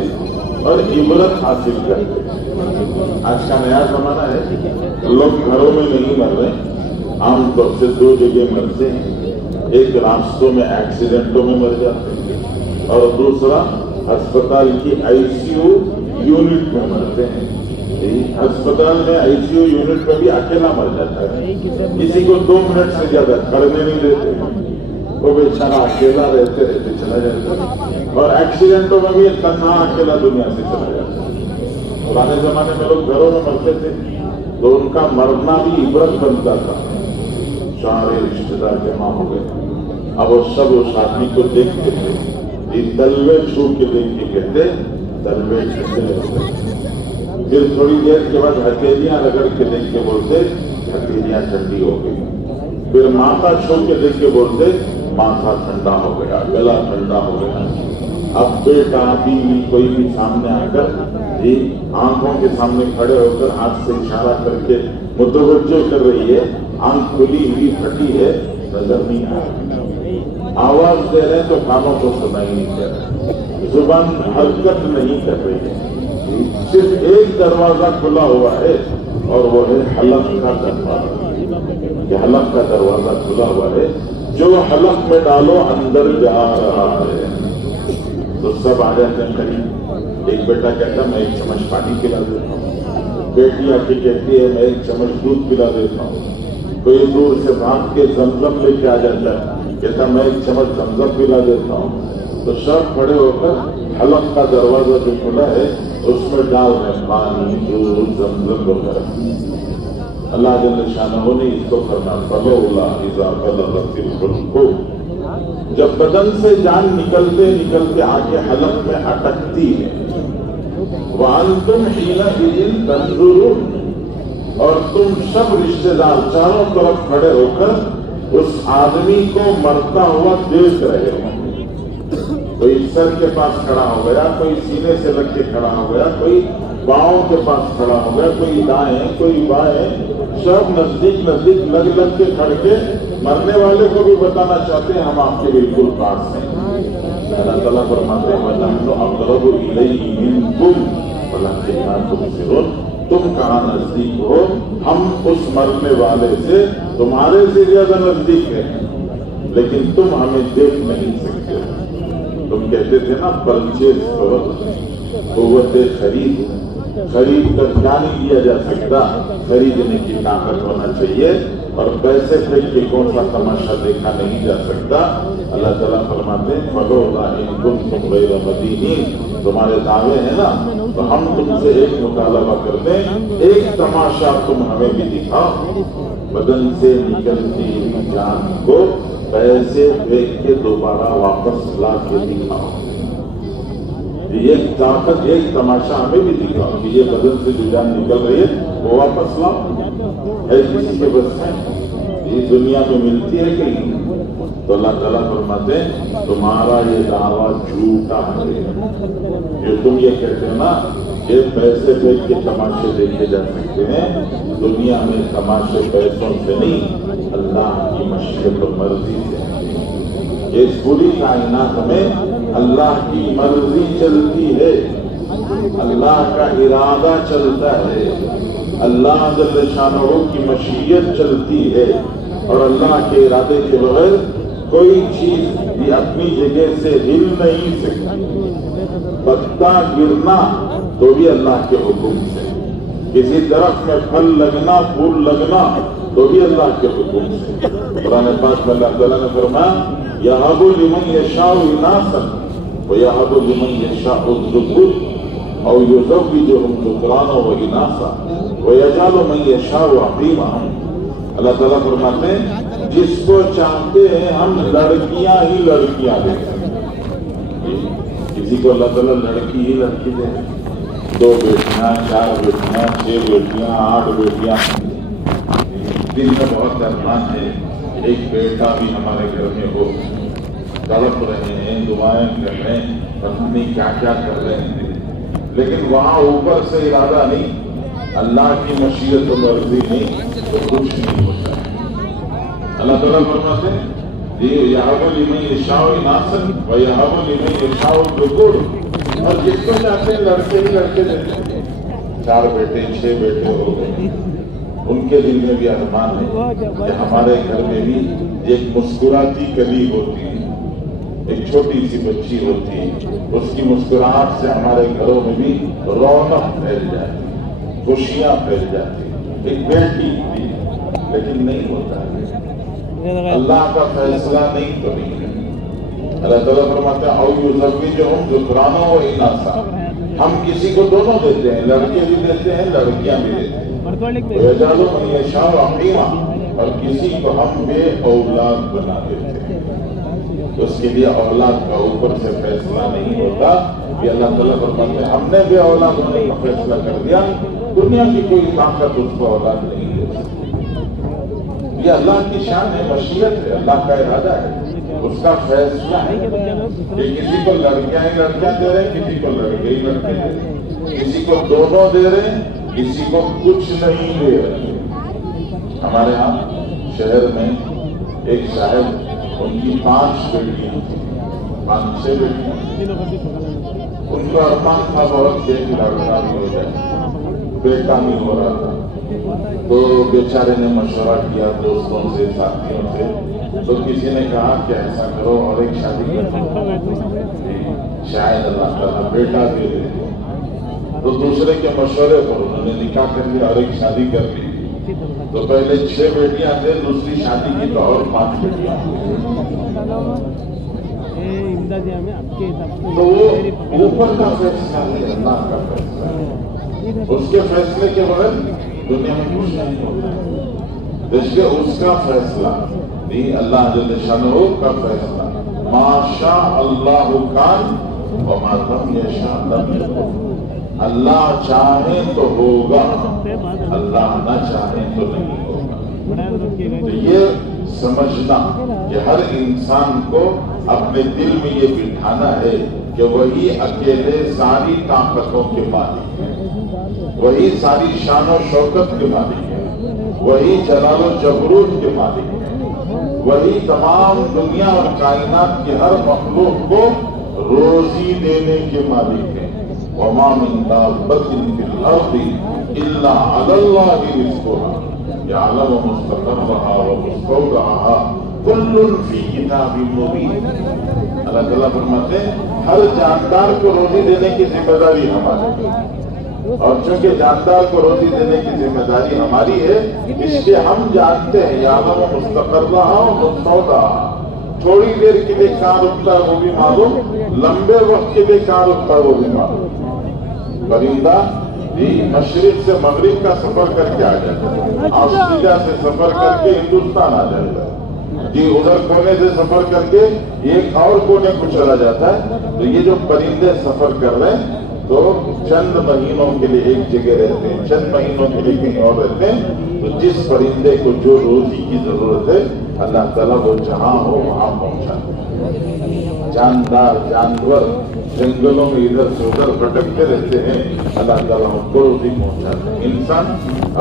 اور عبرت حاصل کرتے. آج کا نیا زمانہ ہے، لوگ گھروں میں نہیں مر رہے، عام طور سے دو جگہ مرتے ہیں. ایک راستوں میں ایکسیڈنٹوں میں مر جاتے ہیں اور دوسرا ہسپتال کی ICU یونٹ میں مرتے ہیں. ہسپتال میں ICU یونٹ میں بھی اکیلا مر جاتا ہے، کسی کو 2 منٹ سے زیادہ کھڑنے نہیں دیتے، وہ بیچارہ اکیلا رہتے رہتے چلا جاتا ہے. اور ایکسیڈنٹوں میں بھی تنہا اکیلا دنیا سے چلا جاتا ہے. پرانے زمانے میں لوگ گھروں میں مرتے تھے تو ان کا مرنا بھی عبرت بنتا تھا. سارے رشتے دار جمع ہو گئے، اب وہ سب اس آدمی کو دیکھتے تھے، یہ تلوے چھو کے دیکھ کے کہتے تلوے چھوٹے لگتے. پھر تھوڑی دیر کے بعد ہتھیلیاں رگڑ کے دیکھ کے بولتے ہتھیلیاں ٹھنڈی ہو گئی. پھر ماتھا چھو کے دیکھ کے بولتے ماتھا ٹھنڈا ہو گیا، گلا ٹھنڈا ہو گیا. اب بیٹا بیوی کوئی بھی سامنے آ کر آنکھوں کے سامنے کھڑے ہو کر ہاتھ سے اشارہ کر کے متوجہ کر رہی ہے، آنکھ کھلی ہوئی پھٹی ہے، نظر نہیں آ رہی. آواز دے رہے تو کانوں کو سنائی نہیں دے رہا، زبان حرکت نہیں کر رہی ہے. صرف ایک دروازہ کھلا ہوا ہے اور وہ ہے حلق کا دروازہ. یہ حلق کا دروازہ کھلا ہوا ہے، جو حلق میں ڈالو اندر جا رہا ہے. تو سب آ جاتے ہیں قریب. ایک بیٹا کہتا ہے میں 1 چمچ پانی پلا دیتا ہوں، بیٹی آ کے کہتی ہے میں 1 چمچ دودھ پلا دیتا ہوں. کوئی دور سے بھاگ کے زمزم لے کے آ جاتا ہے، کہتا میں 1 چمچ زمزم پلا دیتا ہوں. تو سب کھڑے ہو کر حلق کا دروازہ جو کھلا ہے اس میں ڈال رہے پانی، دودھ، زمزم وغیرہ. اللہ جل شانہ نے اس کو فرمایا فلولا اذا بلغت الحلقوم، جب بدن سے جان نکلتے نکلتے آ کے حلق میں اٹکتی ہے. وَأَنْتُمْ حِينَئِذٍ تَنْظُرُونَ، اور تم سب رشتے دار چاروں طرف کھڑے ہو کر اس آدمی کو مرتا ہوا دیکھ رہے ہو. کوئی سر کے پاس کھڑا ہو گیا، کوئی سینے سے لگ کے کھڑا ہو گیا، کوئی باؤں کے پاس کھڑا ہو گیا، کوئی دائیں کوئی بائیں، سب نزدیک نزدیک لگ لگ کے کھڑ کے مرنے والے کو بھی بتانا چاہتے ہیں ہم آپ کے بالکل پاس ہیں. اللہ تعالیٰ فرماتے ہیں وَنَحْنُ أَقْرَبُ إِلَيْهِ مِنْكُمْ وَلَكِنْ لَا تُبْصِرُونَ، تم کہاں نزدیک ہو، ہم اس مرنے والے سے تمہارے سے زیادہ نزدیک ہیں لیکن تم ہمیں دیکھ نہیں سکتے. تم کہتے تھے نا پرچیز کرو، قوت خرید کر کیا نہیں کیا جا سکتا، خریدنے کی طاقت ہونا چاہیے، اور پیسے پھینک کے کون سا تماشا دیکھا نہیں جا سکتا. اللہ تعالیٰ فرماتے ہیں فلولا ان کنتم غیر مدینین، تمہارے دعوے ہیں نا تو ہم تم سے ایک مطالبہ کرتے ہیں، ایک تماشا تم ہمیں بھی دکھاؤ. بدن سے نکلتی ہوئی جان کو پیسے پھینک کے دوبارہ واپس لا کے دکھاؤ. ایک طاقت ایک تماشا ہمیں بھی دکھاؤ کہ یہ بدن سے جو جان نکل رہی ہے وہ واپس لاؤ. ہے کسی کے بس میں یہ دنیا میں ملتی ہے کہیں؟ تو اللہ تعالیٰ فرماتے ہیں تمہارا یہ دعویٰ جھوٹا ہے. جو تم یہ کہتے ہیں نا کہ پیسے پھینک کے تماشے دیکھے جا سکتے ہیں، دنیا میں تماشے پیسوں سے نہیں، اللہ کی مشیت و مرضی سے. اس پوری کائنات میں اللہ کی مرضی چلتی ہے، اللہ کا ارادہ چلتا ہے، اللہ جل شانہ کی مشیت چلتی ہے، اور اللہ کے ارادے کے بغیر کوئی چیز بھی اپنی جگہ سے ہل نہیں سکتی. پتا گرنا تو بھی اللہ کے حکم سے، کسی درخت میں پھل لگنا پھول لگنا تو بھی اللہ کے حکم سے. قرآن پاک میں اللہ تعالیٰ نے فرمایا یَهَبُ لِمَن یَشَاءُ إِنَاثًا وَیَهَبُ لِمَن یَشَاءُ الذُّکُورَ أَوْ یُزَوِّجُهُمْ ذُکْرَانًا وَإِنَاثًا وَیَجْعَلُ مَن یَشَاءُ عَقِیمًا. اللہ تعالیٰ فرماتے ہیں جس کو چاہتے ہیں ہم لڑکیاں ہی لڑکیاں دیتے ہیں. کسی کو اللہ تعالیٰ لڑکی ہی لڑکی دے، 2 بیٹیاں 4 بیٹیاں 6 بیٹیاں 8 بیٹیاں. دل میں بہت ارمان ہے ایک بیٹا بھی ہمارے گھر میں ہو. تڑپ رہے ہیں، دعائیں کر رہے ہیں، پتہ نہیں کیا کیا کر رہے ہیں، لیکن وہاں اوپر سے ارادہ نہیں، اللہ کی مشیت و مرضی نہیں تو کچھ نہیں ہوتا. اللہ تعالیٰ فرماتے ہیں یہب لمن یشاء اناثا ویہب لمن یشاء الذکور، اور جس کو چاہتے ہیں لڑکے ہی لڑکے دیتے ہیں۔ 4 بیٹے 6 بیٹے ہو گئے، ان کے دل میں بھی ارمان ہے کہ ہمارے گھر میں بھی ایک مسکراتی کلی ہوتی ہے، ایک چھوٹی سی بچی ہوتی ہے، اس کی مسکراہٹ سے ہمارے گھروں میں بھی رونق پھیل جاتی، خوشیاں پھیل جاتی۔ ایک بیٹی تھی لیکن نہیں ہوتا ہے، اللہ کا فیصلہ نہیں تو نہیں ہے۔ اللہ تعالیٰ فرماتے ہیں او یزوجہم ذکرانا و اناثا، ہم کسی کو دونوں دیتے ہیں، لڑکے بھی دیتے ہیں لڑکیاں بھی دیتے ہیں، وَيَجْعَلُ مَن يَشَاءُ عَقِيمًا، اور کسی کو ہم بے اولاد بنا دیتے ہیں۔ اس کے لیے اولاد کا اوپر سے فیصلہ نہیں ہوتا کہ اللہ تعالیٰ فرماتے ہیں ہم نے بے اولاد ہونے کا فیصلہ کر دیا، دنیا کی کوئی طاقت اس کو اولاد نہیں دے سکتی۔ یہ اللہ کی شان ہے، مشیت ہے، اللہ کا ارادہ ہے، اس کا فیصلہ ہے کہ کسی کو لڑکیاں ہی لڑکیاں دے رہے ہیں، کسی کو لڑکے ہی لڑکے دے رہے ہیں، کسی کو دونوں دے رہے ہیں، کسی کو کچھ نہیں دے رہے۔ ہمارے ہاں شہر میں ایک صاحب، ان کی 5 بیٹیاں، 5-6 بیٹیاں، ان کا ارمان تھا بہت کہ ایک لڑکا بھی ہو جائے، بیٹا نہیں ہو رہا تھا، تو بیچارے نے مشورہ کیا دوستوں سے ساتھیوں سے، تو کسی نے کہا کہ ایسا کرو اور ایک شادی کرو، شاید اللہ تعالیٰ بیٹا دے دے۔ تو دوسرے کے مشورے پر انہوں نے نکاح کر لیا اور ایک شادی کر لی۔ تو پہلے 6 بیٹیاں تھے، دوسری شادی کی تو اور 5 بیٹیاں، تو وہ اوپر کا فیصلہ ہے، اللہ کا فیصلہ ہے، اس کے فیصلے کے بغیر دنیا میں کچھ نہیں ہوتا، اس کے اس کا فیصلہ نہیں، اللہ جل شانہ کا فیصلہ، ما شاء اللہ کان وما لم یشاء لم یکن، اللہ چاہے تو ہوگا، اللہ نہ چاہے تو نہیں ہوگا۔ تو یہ سمجھنا کہ ہر انسان کو اپنے دل میں یہ بٹھانا ہے کہ وہی اکیلے ساری طاقتوں کے مالک ہے، وہی ساری شان و شوکت کے مالک ہے، وہی جلال و جبروت کے مالک ہے، وہی تمام دنیا اور کائنات کی ہر مخلوق کو روزی دینے کے مالک ہے۔ وَمَا مِن دَابَّةٍ فِي الْأَرْضِ إِلَّا عَلَى اللَّهِ رِزْقُهَا يَعْلَمُ مُسْتَقَرَّهَا وَمُسْتَوْدَعَهَا كُلٌّ فِي كِتَابٍ مُبِينٍ۔ اللہ تعالیٰ فرماتے ہیں ہر جاندار کو روزی دینے کی ذمہ داری ہماری ہے، اور چونکہ جاندار کو روزی دینے کی ذمہ داری ہماری ہے، اس لیے ہم جانتے ہیں یعلم مستقرها ومستودعها، تھوڑی دیر کے لیے کہاں رکتا ہے وہ بھی معلوم، لمبے وقت کے لیے کہاں رکتا ہے وہ بھی معلوم۔ پرندہ مشرق سے مغرب کا سفر کر کے آ جاتا ہے، آسٹریلیا سے سفر کر کے ہندوستان آ جاتا ہے، ادھر کونے سے سفر کر کے ایک اور کونے کو چلا جاتا ہے۔ تو یہ جو پرندے سفر کر رہے ہیں تو چند مہینوں کے لیے ایک جگہ رہتے ہیں، چند مہینوں کے لیے کہیں اور رہتے ہیں، تو جس پرندے کو جو روزی کی ضرورت ہے اللہ تعالیٰ وہ جہاں ہو وہاں پہنچاتے ہیں۔ جاندار جانور جنگلوں میں ادھر سے ادھر بھٹکتے رہتے ہیں، اللہ تعالیٰ ان کو روزی پہنچاتے ہیں۔ انسان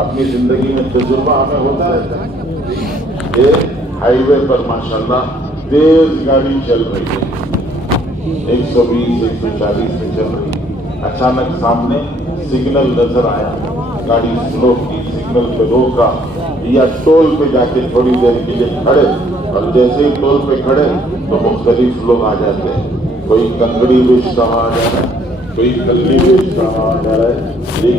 اپنی زندگی میں تجربہ ہمیں ہوتا رہتا ہے، ایک ہائی وے پر ماشاءاللہ تیز گاڑی چل رہی ہے، 120 140 سے چل رہی ہے، اچانک سامنے سگنل نظر آیا، گاڑی سلو کی، سگنل پہ روکا یا ٹول پہ جا کے تھوڑی دیر کے لیے کھڑے، اور جیسے ہی ٹول پہ کھڑے تو مختلف لوگ آ جاتے ہیں، کوئی کنکڑی بیچتا ہوا آ جا رہا ہے، کوئی کلی بیچتا ہوا آ جا رہا ہے،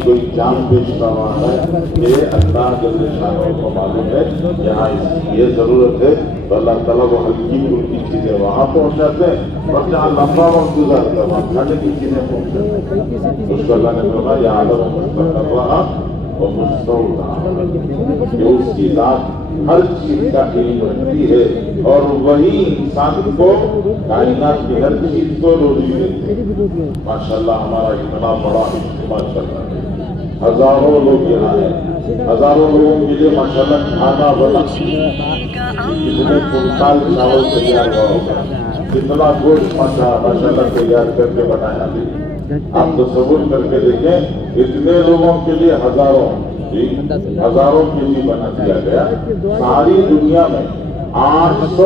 کوئی جام بیچتا ہوا آ رہا ہے۔ یہ اللہ جل شانہ کو معلوم ہے یہاں اس کی یہ ضرورت ہے، تو اللہ تعالیٰ وہ ہلکی پھلکی چیزیں وہاں پہنچاتے ہیں، اور جہاں لمبا وقت گزارتا ہے وہاں کھانے کی چیزیں پہنچاتے ہیں۔ اس کو اللہ نے فرمایا یعلم مستقرها ومستودعها، کہ اس کی ذات ہر چیز کا علم رکھتی ہے، اور وہی انسان کو کائنات کی ہر چیز کو روزی دیتی ہے۔ ماشاءاللہ ہمارا اتنا بڑا اجتماع چل رہا ہے، ہزاروں لوگ یہاں ہیں، ہزاروں لوگوں کے لیے ماشاءاللہ کھانا بنا، کتنے کنٹال چاول تیار ہوا ہوگا، کتنا گوشت ماشاءاللہ تیار کر کے بنایا گیا۔ آپ تصور کر کے دیکھیں، اتنے لوگوں کے لیے ہزاروں کے لیے بنا دیا گیا۔ ساری دنیا میں 800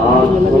800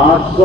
800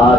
8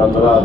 15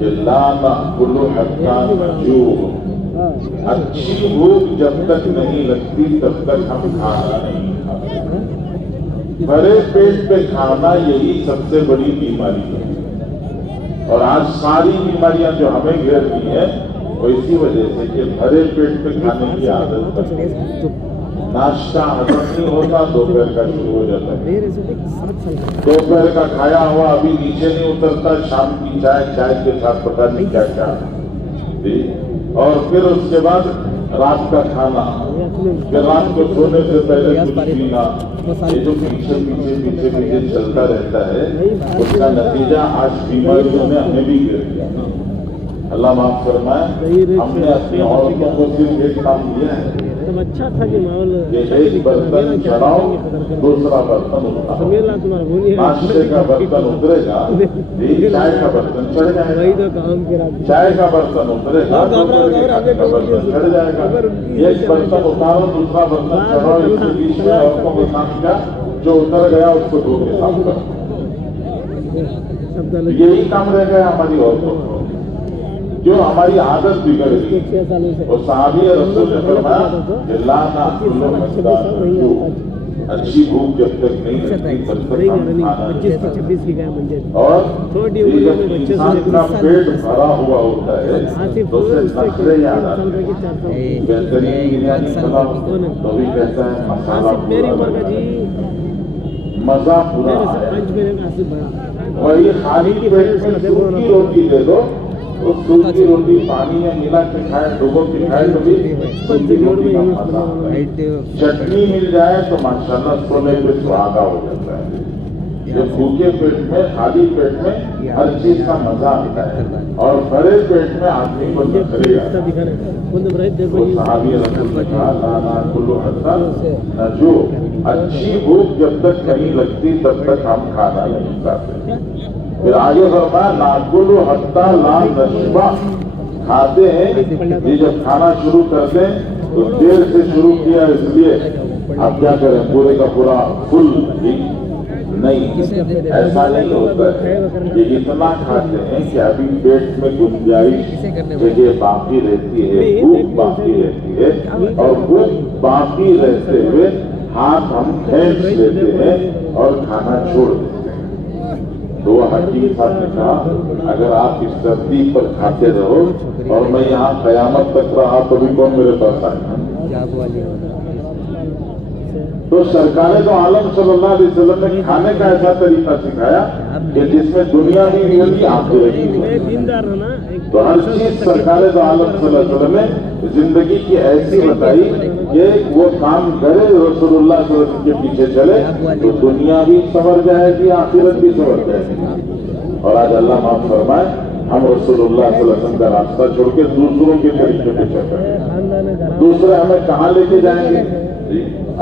کہ لا نأکل حتی نجوع، اچھی بھوک جب تک نہیں لگتی تب تک ہم کھانا نہیں کھاتے۔ بھرے پیٹ پہ کھانا یہی سب سے بڑی بیماری ہے، اور آج ساری بیماریاں جو ہمیں گھیر رہی ہیں وہ اسی وجہ سے کہ بھرے پیٹ پہ کھانے کی عادت پڑ گئی ہے۔ ناشتہ ہضم نہیں ہوتا، دوپہر کا شروع ہو جاتا ہے، دوپہر کا کھایا ہوا ابھی نیچے نہیں اترتا، شام کی چائے کے ساتھ پتہ نہیں کیا کیا، اور پھر اس کے بعد رات کا کھانا، پھر رات کو سونے سے پہلے کچھ پینا، یہ جو پیچھے چلتا رہتا ہے اس کا نتیجہ آج بیماریوں نے ہمیں بھی گر دیا۔ اللہ معاف فرمائے، ہم نے اپنی عورتوں کو صرف ایک کام دیا ہے اچھا تھا کہ ماحول ایک برتن چڑھاؤ، دوسرا برتن اٹھاؤ، ناشتے کا برتن اترے گا، چائے کا برتن چڑھ جائے گا، چائے کا برتن اترے گا، کھانے کا برتن چڑھ جائے گا، ایک برتن اتارو دوسرا برتن چڑھاؤ، اس کے بیچ میں عورتوں کو کام کیا، جو اتر گیا اس کو دھو کے صاف کرو۔ یہی کام رہ گیا ہماری عورتوں کو، جو ہماری عادت بگڑ گئی۔ اور صحابی رسول نے فرمایا کہ لا نأکل حتی نجوع، اچھی بھوک جب تک نہیں لگتی تب تک ہم کھانا نہیں کھاتے۔ اور جب انسان کا پیٹ بھرا ہوا ہوتا ہے تو اسے نخرے یاد آتے ہیں، بہترین بریانی بناؤ تو بھی کہتا ہے مسالہ پورا لگا، مزہ پورا آیا۔ وہی خالی پیٹ میں سوکھی روٹی دے دو، اس سوکھی روٹی پانی میں ملا کے کھائے، ڈوبو کے کھائے تو بھی سوکھی روٹی کا مزہ آتا ہے۔ چٹنی مل جائے تو ماشاءاللہ سونے پہ سہاگا ہو جاتا ہے۔ جو بھوکے پیٹ میں، خالی پیٹ میں ہر چیز کا مزہ آتا ہے، اور بڑے پیٹ میں آدمی کو نخرے آتا ہے۔ وہ صحابی رسول نے کہا لا نأکل حتی نجوع، اچھی بھوک جب تک نہیں لگتی تب تک ہم کھانا نہیں کھاتے۔ پھر آگے فرمایا نأکل حتی لا نشبع، کھاتے ہیں یہ جب کھانا شروع کرتے ہیں تو دیر سے شروع کیا اس لیے اب کیا کریں پورے کا پورا فل نہیں، ایسا نہیں ہوتا ہے کہ اتنا کھاتے ہیں کہ ابھی پیٹ میں گنجائش جگہ باقی رہتی ہے، بھوک باقی رہتی ہے، اور بھوک باقی رہتے ہوئے ہاتھ ہم کھینچ لیتے ہیں اور کھانا چھوڑ دیتے ہیں۔ تو وہ حکیم صاحب نے کہا اگر آپ اس ترتیب پر کھاتے رہو اور میں یہاں قیامت تک رہا تو بھی کون میرے پاس آئے گا؟ تو سرکار تو عالم صلی اللہ علیہ وسلم نے کھانے کا ایسا طریقہ سکھایا کہ جس میں دنیا بھی ملی آخرت بھی ملی۔ تو ہر چیز سرکار تو عالم صلی اللہ علیہ وسلم نے زندگی کی ایسی بتائی کہ وہ کام کرے رسول اللہ صلی اللہ علیہ وسلم کے پیچھے چلے تو دنیا بھی سنور جائے گی، آخرت بھی سنور جائے گی۔ اور آج اللہ معاف فرمائے ہم رسول اللہ صلی اللہ علیہ وسلم کا راستہ چھوڑ کے دوسروں کے طریقے پہ چل رہے ہیں، دوسرے ہمیں کہاں لے کے جائیں گے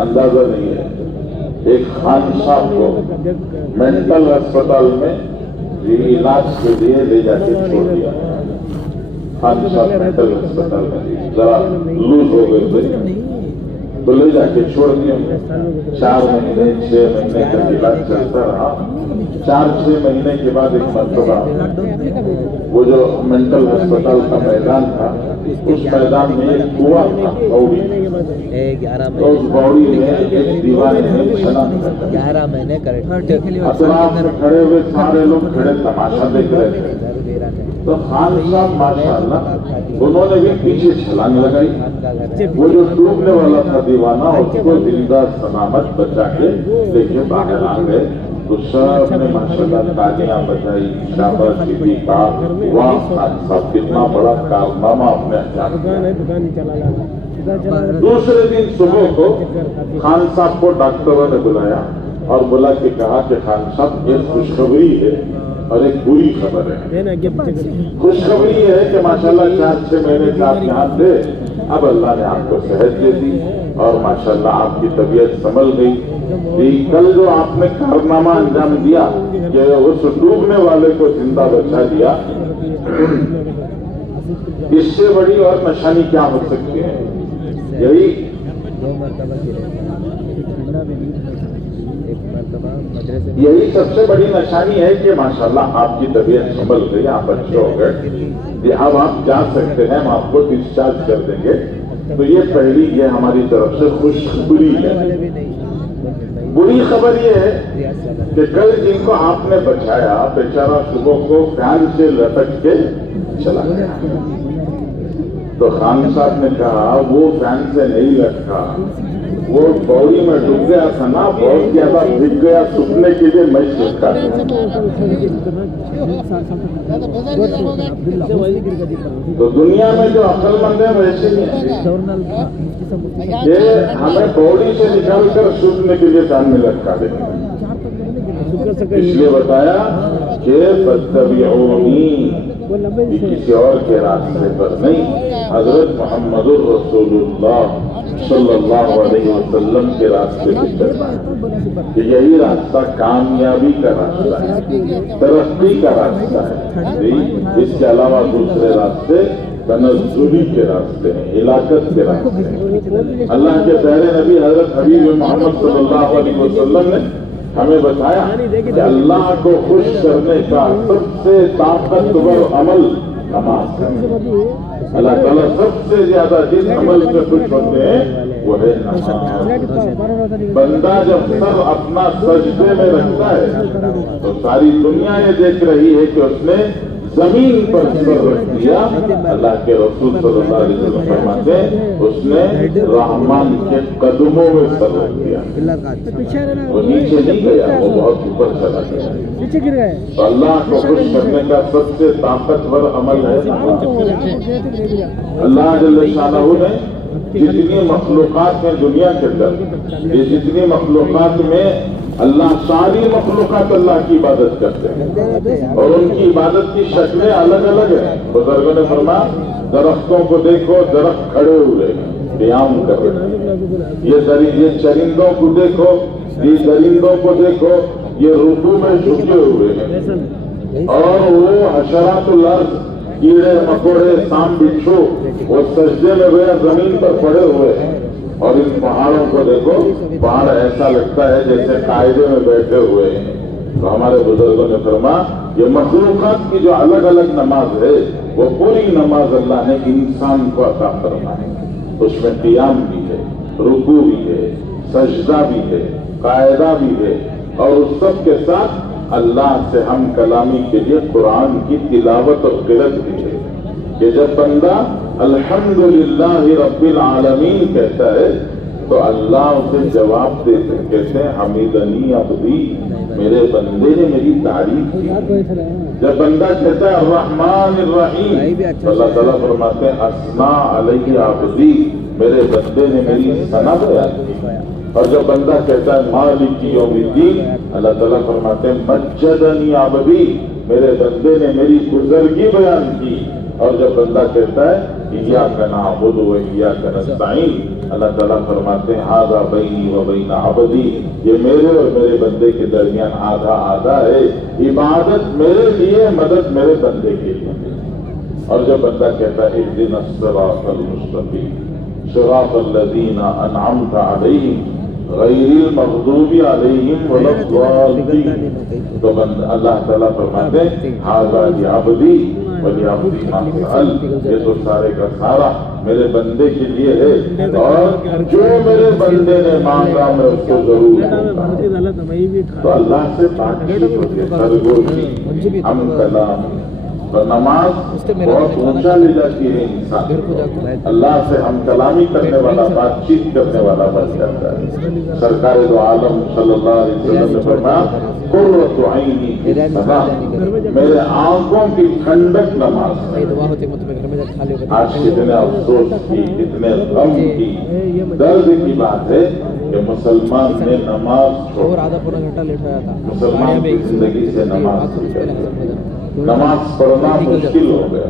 اندازہ نہیں ہے۔ ایک خان صاحب کو مینٹل ہسپتال میں علاج کے لیے لے جا کے چھوڑ دیا، خان صاحب مینٹل ہسپتال میں ذرا لوز ہو گئے تھے تو لے جا کے چھوڑ دیا۔ 4 مہینے 6 مہینے کا علاج چلتا رہا۔ 4-6 مہینے کے بعد ایک مرتبہ وہ جو مینٹل ہسپتال کا میدان تھا اس میدان میں ایک کنواں تھا باوڑی، تو اس باوڑی میں ایک دیوانے میں شنا تھا، اطراف میں کھڑے ہوئے سارے لوگ کھڑے تماشا دیکھ رہے تھے۔ تو خان صاحب ماشاءاللہ انہوں نے بھی پیچھے چھلانگ لگائی، وہ جو ڈوبنے والا تھا دیوانہ اس کو زندہ سلامت بچا کے دیکھے باہر آ گئے۔ تو سب نے ماشاءاللہ تالیاں بجائی، شاباش بھی کہا واہ خان صاحب کتنا بڑا کارنامہ اپنے انجام دیا۔ دوسرے دن صبح کو خان صاحب کو ڈاکٹروں نے بلایا اور بلا کے کہا کہ خان صاحب ایک خوشخبری ہے اور ایک بری خبر ہے۔ خوشخبری یہ ہے کہ ماشاءاللہ 4-6 مہینے سے آپ یہاں تھے، اب اللہ نے آپ کو صحت دے دی اور ماشاءاللہ آپ کی طبیعت سنبھل گئی۔ کل جو آپ نے کارنامہ انجام دیا کہ اس ڈوبنے والے کو زندہ بچا دیا، اس سے بڑی اور نشانی کیا ہو سکتی ہے؟ یہی یہی سب سے بڑی نشانی ہے کہ ماشاءاللہ آپ کی طبیعت سنبھل گئی، آپ اچھے ہو گئے، اب آپ جا سکتے ہیں، ہم آپ کو ڈسچارج کر دیں گے۔ تو یہ پہلی یہ ہماری طرف سے خوشخبری ہے۔ بری خبر یہ ہے کہ کل جن کو آپ نے بچایا بیچارہ صبح کو فین سے لٹک کے چلا گیا۔ تو خان صاحب نے کہا وہ فین سے نہیں لٹکا، وہ پوڑی میں ڈوب گیا تھا نا، بہت زیادہ بھگ گیا، سوکھنے کے لیے میں سوکھا گیا۔ تو دنیا میں جو عقل مند ہے ویسے ہی ہیں کہ ہمیں پوڑی سے نکال کر سوکھنے کے لیے فین میں لٹکا دیں۔ اس لیے بتایا کہ فاتبعونی، کسی اور کے راستے پر نہیں، حضرت محمد الرسول اللہ صلی اللہ علیہ وسلم کے راستے پہ چلنا ہے کہ یہی راستہ کامیابی کا راستہ ہے، ترقی کا راستہ ہے۔ اس کے علاوہ دوسرے راستے تنزلی کے راستے ہیں، ہلاکت کے راستے ہیں۔ اللہ کے پیارے نبی حضرت حبیب محمد صلی اللہ علیہ وسلم نے ہمیں بتایا کہ اللہ کو خوش کرنے کا سب سے طاقتور عمل نماز ہے۔ اللہ تعالیٰ سب سے زیادہ جس عمل سے خوش ہوتے ہیں وہ ہے نماز۔ بندہ جب سر اپنا سجدے میں رکھتا ہے تو ساری دنیا یہ دیکھ رہی ہے کہ اس نے زمین پر سر رکھ دیا۔ اللہ کے رسول صلی اللہ علیہ وسلم فرماتے ہیں اس نے رحمان کے قدموں میں سر رکھ دیا، وہ نیچے نہیں گیا، وہ بہت اوپر چلا گیا۔ تو اللہ کو خوش کرنے کا سب سے طاقتور عمل ہے اللہ جل شانہ نے جتنی مخلوقات ہیں دنیا کے اندر، یہ جتنی مخلوقات میں اللہ، ساری مخلوقات اللہ کی عبادت کرتے ہیں اور ان کی عبادت کی شکلیں الگ الگ ہیں۔ بزرگوں نے فرمایا درختوں کو دیکھو، درخت کھڑے ہوئے قیام کر رہے ہیں، یہ چرندوں کو دیکھو، یہ درندوں کو دیکھو، یہ رکوع میں جھکے ہوئے ہیں، اور وہ حشرات الارض، کیڑے مکوڑے، سانپ بچھو، وہ سجدے میں گیا زمین پر پڑے ہوئے ہیں۔ اور ان پہاڑوں کو دیکھو، پہاڑ ایسا لگتا ہے جیسے قاعدے میں بیٹھے ہوئے ہیں۔ تو ہمارے بزرگوں نے فرمایا یہ مخلوقات کی جو الگ الگ نماز ہے وہ پوری نماز اللہ نے انسان کو عطا فرمائی ہے۔ اس میں قیام بھی ہے، رکوع بھی ہے، سجدہ بھی ہے، قاعدہ بھی ہے، اور اس سب کے ساتھ اللہ سے ہم کلامی کے لیے قرآن کی تلاوت اور قرأت بھی ہے کہ جب بندہ الحمدللہ رب العالمین کہتا ہے تو اللہ اسے جواب دیتے ہیں، کہتے ہیں حمیدنی عبدی، میرے بندے نے میری تعریف کی۔ جب بندہ کہتا ہے الرحمن الرحیم تو اللہ تعالیٰ فرماتے ہیں اثنا علی عبدی، میرے بندے نے میری ثنا بیان کی۔ اور جب بندہ کہتا ہے مالک یوم الدین، اللہ تعالیٰ فرماتے ہیں مجدنی عبدی، میرے بندے نے میری بزرگی بیان کی۔ اور جب بندہ کہتا ہے ایاک نعبد و ایاک نستعین، اللہ تعالیٰ فرماتے ہیں ھذا بینی و بین عبدی، یہ میرے اور میرے بندے کے درمیان آدھا آدھا ہے، عبادت میرے لیے، مدد میرے بندے کے لیے۔ اور جب بندہ کہتا ہے اہدنا الصراط المستقیم صراط الذین انعمت علیہم غیر المغضوب علیہم ولا الضالین، تو اللہ تعالیٰ فرماتے ہیں ھذا لعبدی وَلِعَبْدِي مَا سَأَلَ، یہ تو سارے کا سارا میرے بندے کے لیے ہے، اور جو میرے بندے نے مانگا میں اس کو ضرور دوں گا۔ تو اللہ سے بات چیت ہوتی ہے، سرگوشی، ہم کلام اور نماز بہت اونچا لے جاتی ہے انسان، اللہ سے ہم کلامی کرنے والا، بات چیت کرنے والا بن جاتا ہے۔ سرکار دو عالم صلی اللہ علیہ وسلم نے فرمایا قرۃ عینی فی الصلاۃ، میرے آنکھوں کی ٹھنڈک نماز ہے۔ آج کتنے افسوس کی، کتنے غم کی، درد کی بات ہے کہ مسلمان نے نماز چھوڑا، مسلمان کی زندگی سے نماز چھوڑ گئی، نماز پڑھنا مشکل ہو گیا،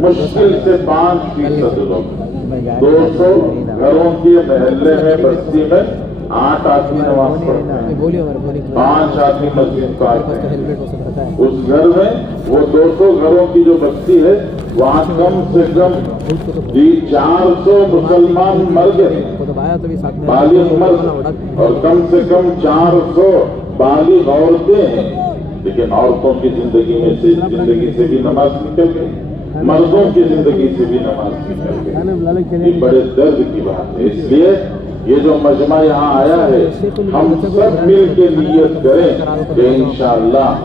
مشکل سے 5% لوگ، 200 گھروں کے محلے میں، بستی میں 8 آدمی نماز پڑھتے ہیں، 5 آدمی مسجد کو آتے ہیں، اس گھر میں وہ 200 گھروں کی جو بستی ہے وہاں کم سے کم 400 مسلمان مرد ہیں بالغ مرد، اور کم سے کم 400 بالغ عورتیں ہیں، لیکن عورتوں کی زندگی سے بھی نماز نکل گئی، مردوں کی زندگی سے بھی نماز نکل گئی۔ یہ بڑے درد کی بات ہے، اس لیے یہ جو مجمع یہاں آیا ہے ہم سب مل کے نیت کریں کہ انشاءاللہ